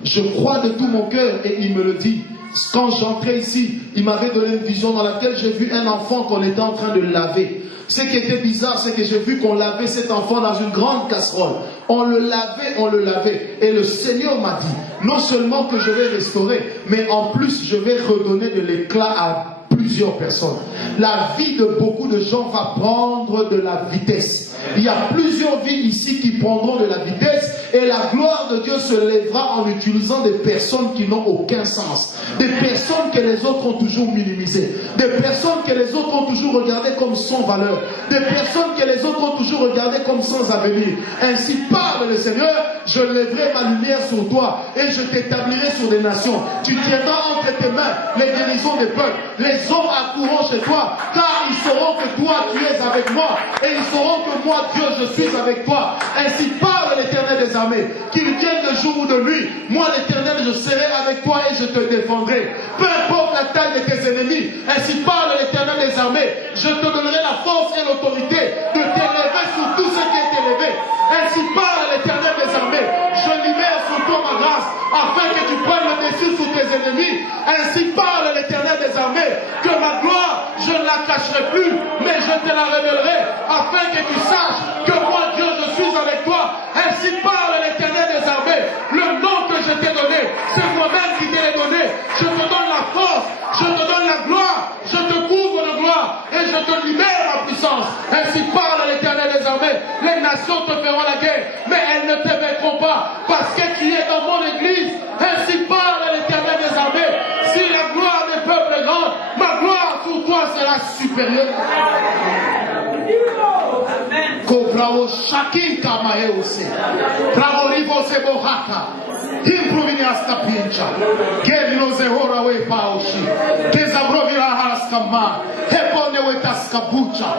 Je crois de tout mon cœur et il me le dit. Quand j'entrais ici, il m'avait donné une vision dans laquelle j'ai vu un enfant qu'on était en train de laver. Ce qui était bizarre, c'est que j'ai vu qu'on lavait cet enfant dans une grande casserole. On le lavait. Et le Seigneur m'a dit, non seulement que je vais restaurer, mais en plus je vais redonner de l'éclat à plusieurs personnes. La vie de beaucoup de gens va prendre de la vitesse. Il y a plusieurs vies ici qui prendront de la vitesse et la gloire de Dieu se lèvera en utilisant des personnes qui n'ont aucun sens. Des personnes que les autres ont toujours minimisées. Des personnes que les autres ont toujours regardées comme sans valeur. Des personnes que les autres ont toujours regardées comme sans avenir. Ainsi parle le Seigneur, je lèverai ma lumière sur toi et je t'établirai sur des nations. Tu tiendras entre tes mains les guérisons des peuples. Les hommes accourront chez toi car ils sauront que toi tu es avec moi et ils sauront que moi Dieu je suis avec toi. Ainsi parle l'Éternel des armées, qu'il vienne de jour ou de nuit, moi l'Éternel je serai avec toi et je te défendrai. Peu importe la taille de tes ennemis, ainsi parle l'Éternel des armées, je te donnerai la force et l'autorité de t'élever sur tout ce qui est élevé. Ainsi parle l'Éternel des armées, je libère sur toi ma grâce, afin que tu prennes le dessus sur tes ennemis. Ainsi parle l'Éternel des armées, que ma gloire, je ne la cacherai plus, mais je te la révélerai, afin que tu saches que moi Dieu je suis avec toi. Ainsi parle l'Éternel des armées, le nom que je t'ai donné, c'est moi-même qui t'ai donné. Je te donne la force, je te donne la gloire, je te couvre de gloire et je te libère ma puissance. Ainsi parle l'Éternel des armées, les nations te feront la guerre, mais elles ne te vaincront pas, parce que tu es dans mon église. Ainsi parle l'Éternel des armées, si la gloire des peuples est grande, ma gloire sur toi sera supérieure. Kobravo shakin kamae ose. Pravorivo se bohaka. Improvini hasta pincha. Gerino se hora we paoshi. Kezabrovira hasta ma. Hepone we taskabucha.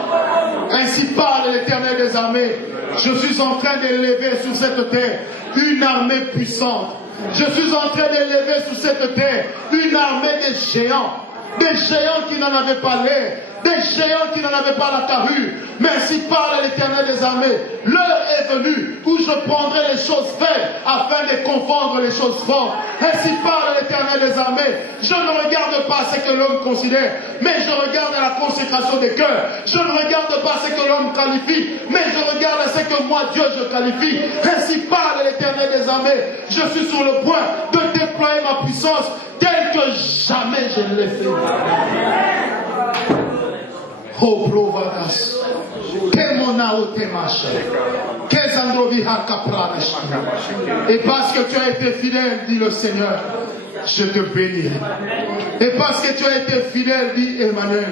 Ainsi parle l'Éternel des armées. Je suis en train d'élever sur cette terre une armée puissante. Je suis en train d'élever sur cette terre une armée de géants. des géants qui n'en avaient pas l'air, des géants qui n'en avaient pas la carrure. Mais ainsi parle l'Éternel des armées. L'heure est venue où je prendrai les choses faibles afin de confondre les choses fortes. Ainsi parle l'Éternel des armées. Je ne regarde pas ce que l'homme considère, mais je regarde la consécration des cœurs. Je ne regarde pas ce que l'homme qualifie, mais je regarde ce que moi, Dieu, je qualifie. Ainsi parle l'Éternel des armées. Je suis sur le point de déployer ma puissance telle que jamais je ne l'ai fait. Oh, Provadas. Et parce que tu as été fidèle, dit le Seigneur, je te bénirai. Et parce que tu as été fidèle, dit Emmanuel,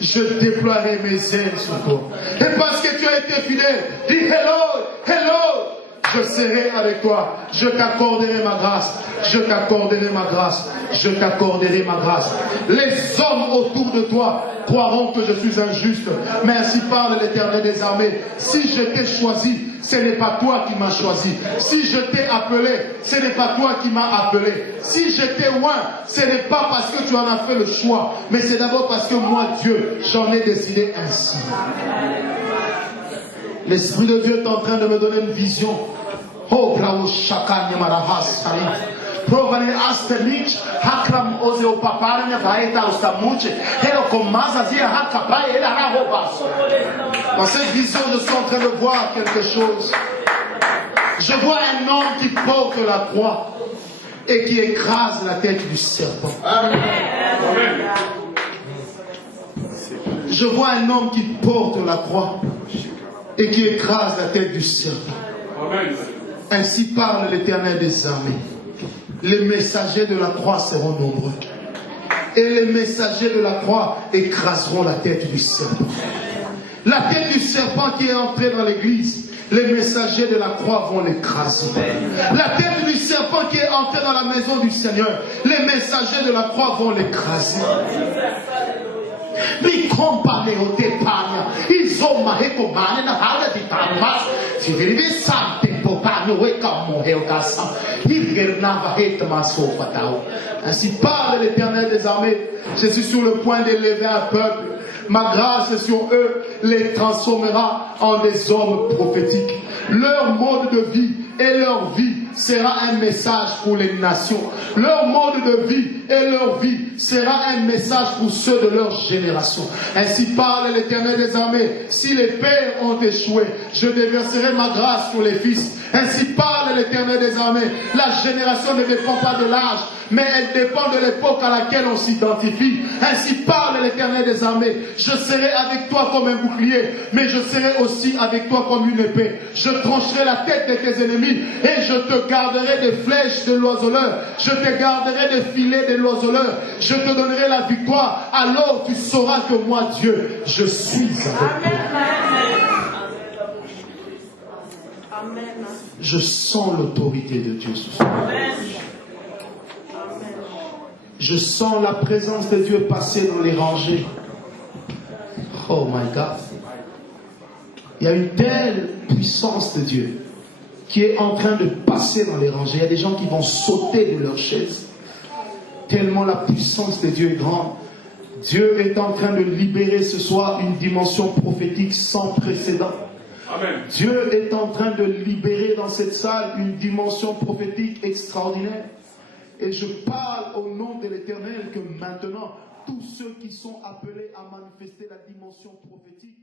je déploierai mes ailes sur toi. Et parce que tu as été fidèle, dit hello, hello, je serai avec toi. Je t'accorderai ma grâce. Je t'accorderai ma grâce. Je t'accorderai ma grâce. Les hommes autour de toi croiront que je suis injuste. Mais ainsi parle l'Éternel des armées. Si je t'ai choisi, ce n'est pas toi qui m'as choisi. Si je t'ai appelé, ce n'est pas toi qui m'as appelé. Si je t'ai oint, ce n'est pas parce que tu en as fait le choix, mais c'est d'abord parce que moi, Dieu, j'en ai décidé ainsi. L'Esprit de Dieu est en train de me donner une vision. Oh, bravo, chacun y marahas, Provane astenich, hakram ozeo paparnya vaeta ostamuche, hero komazazia hakapai ela rahobas. Dans cette vision, je suis en train de voir quelque chose. Je vois un homme qui porte la croix et qui écrase la tête du serpent. Amen. Je vois un homme qui porte la croix et qui écrase la tête du serpent. Amen. Ainsi parle l'Éternel des armées. Les messagers de la croix seront nombreux. Et les messagers de la croix écraseront la tête du serpent. La tête du serpent qui est entrée dans l'église, les messagers de la croix vont l'écraser. La tête du serpent qui est entrée dans la maison du Seigneur, les messagers de la croix vont l'écraser. Ainsi parle l'Éternel des armées. Je suis sur le point d'élever un peuple. Ma grâce sur eux les transformera en des hommes prophétiques. Leur mode de vie et leur vie sera un message pour les nations. Leur mode de vie et leur vie sera un message pour ceux de leur génération. Ainsi parle l'Éternel des armées. Si les pères ont échoué, je déverserai ma grâce sur les fils. Ainsi parle l'Éternel des armées. La génération ne dépend pas de l'âge, mais elle dépend de l'époque à laquelle on s'identifie. Ainsi parle l'Éternel des armées. Je serai avec toi comme un bouclier, mais je serai aussi avec toi comme une épée. Je trancherai la tête de tes ennemis et je te garderai des flèches de l'oiseleur. Je te garderai des filets de l'oiseleur. Je te donnerai la victoire. Alors tu sauras que moi, Dieu, je suis avec toi. Je sens l'autorité de Dieu ce soir. Je sens la présence de Dieu passer dans les rangées. Oh my God. Il y a une telle puissance de Dieu qui est en train de passer dans les rangées. Il y a des gens qui vont sauter de leur chaise. Tellement la puissance de Dieu est grande. Dieu est en train de libérer ce soir une dimension prophétique sans précédent. Amen. Dieu est en train de libérer dans cette salle une dimension prophétique extraordinaire. Et je parle au nom de l'Éternel que maintenant, tous ceux qui sont appelés à manifester la dimension prophétique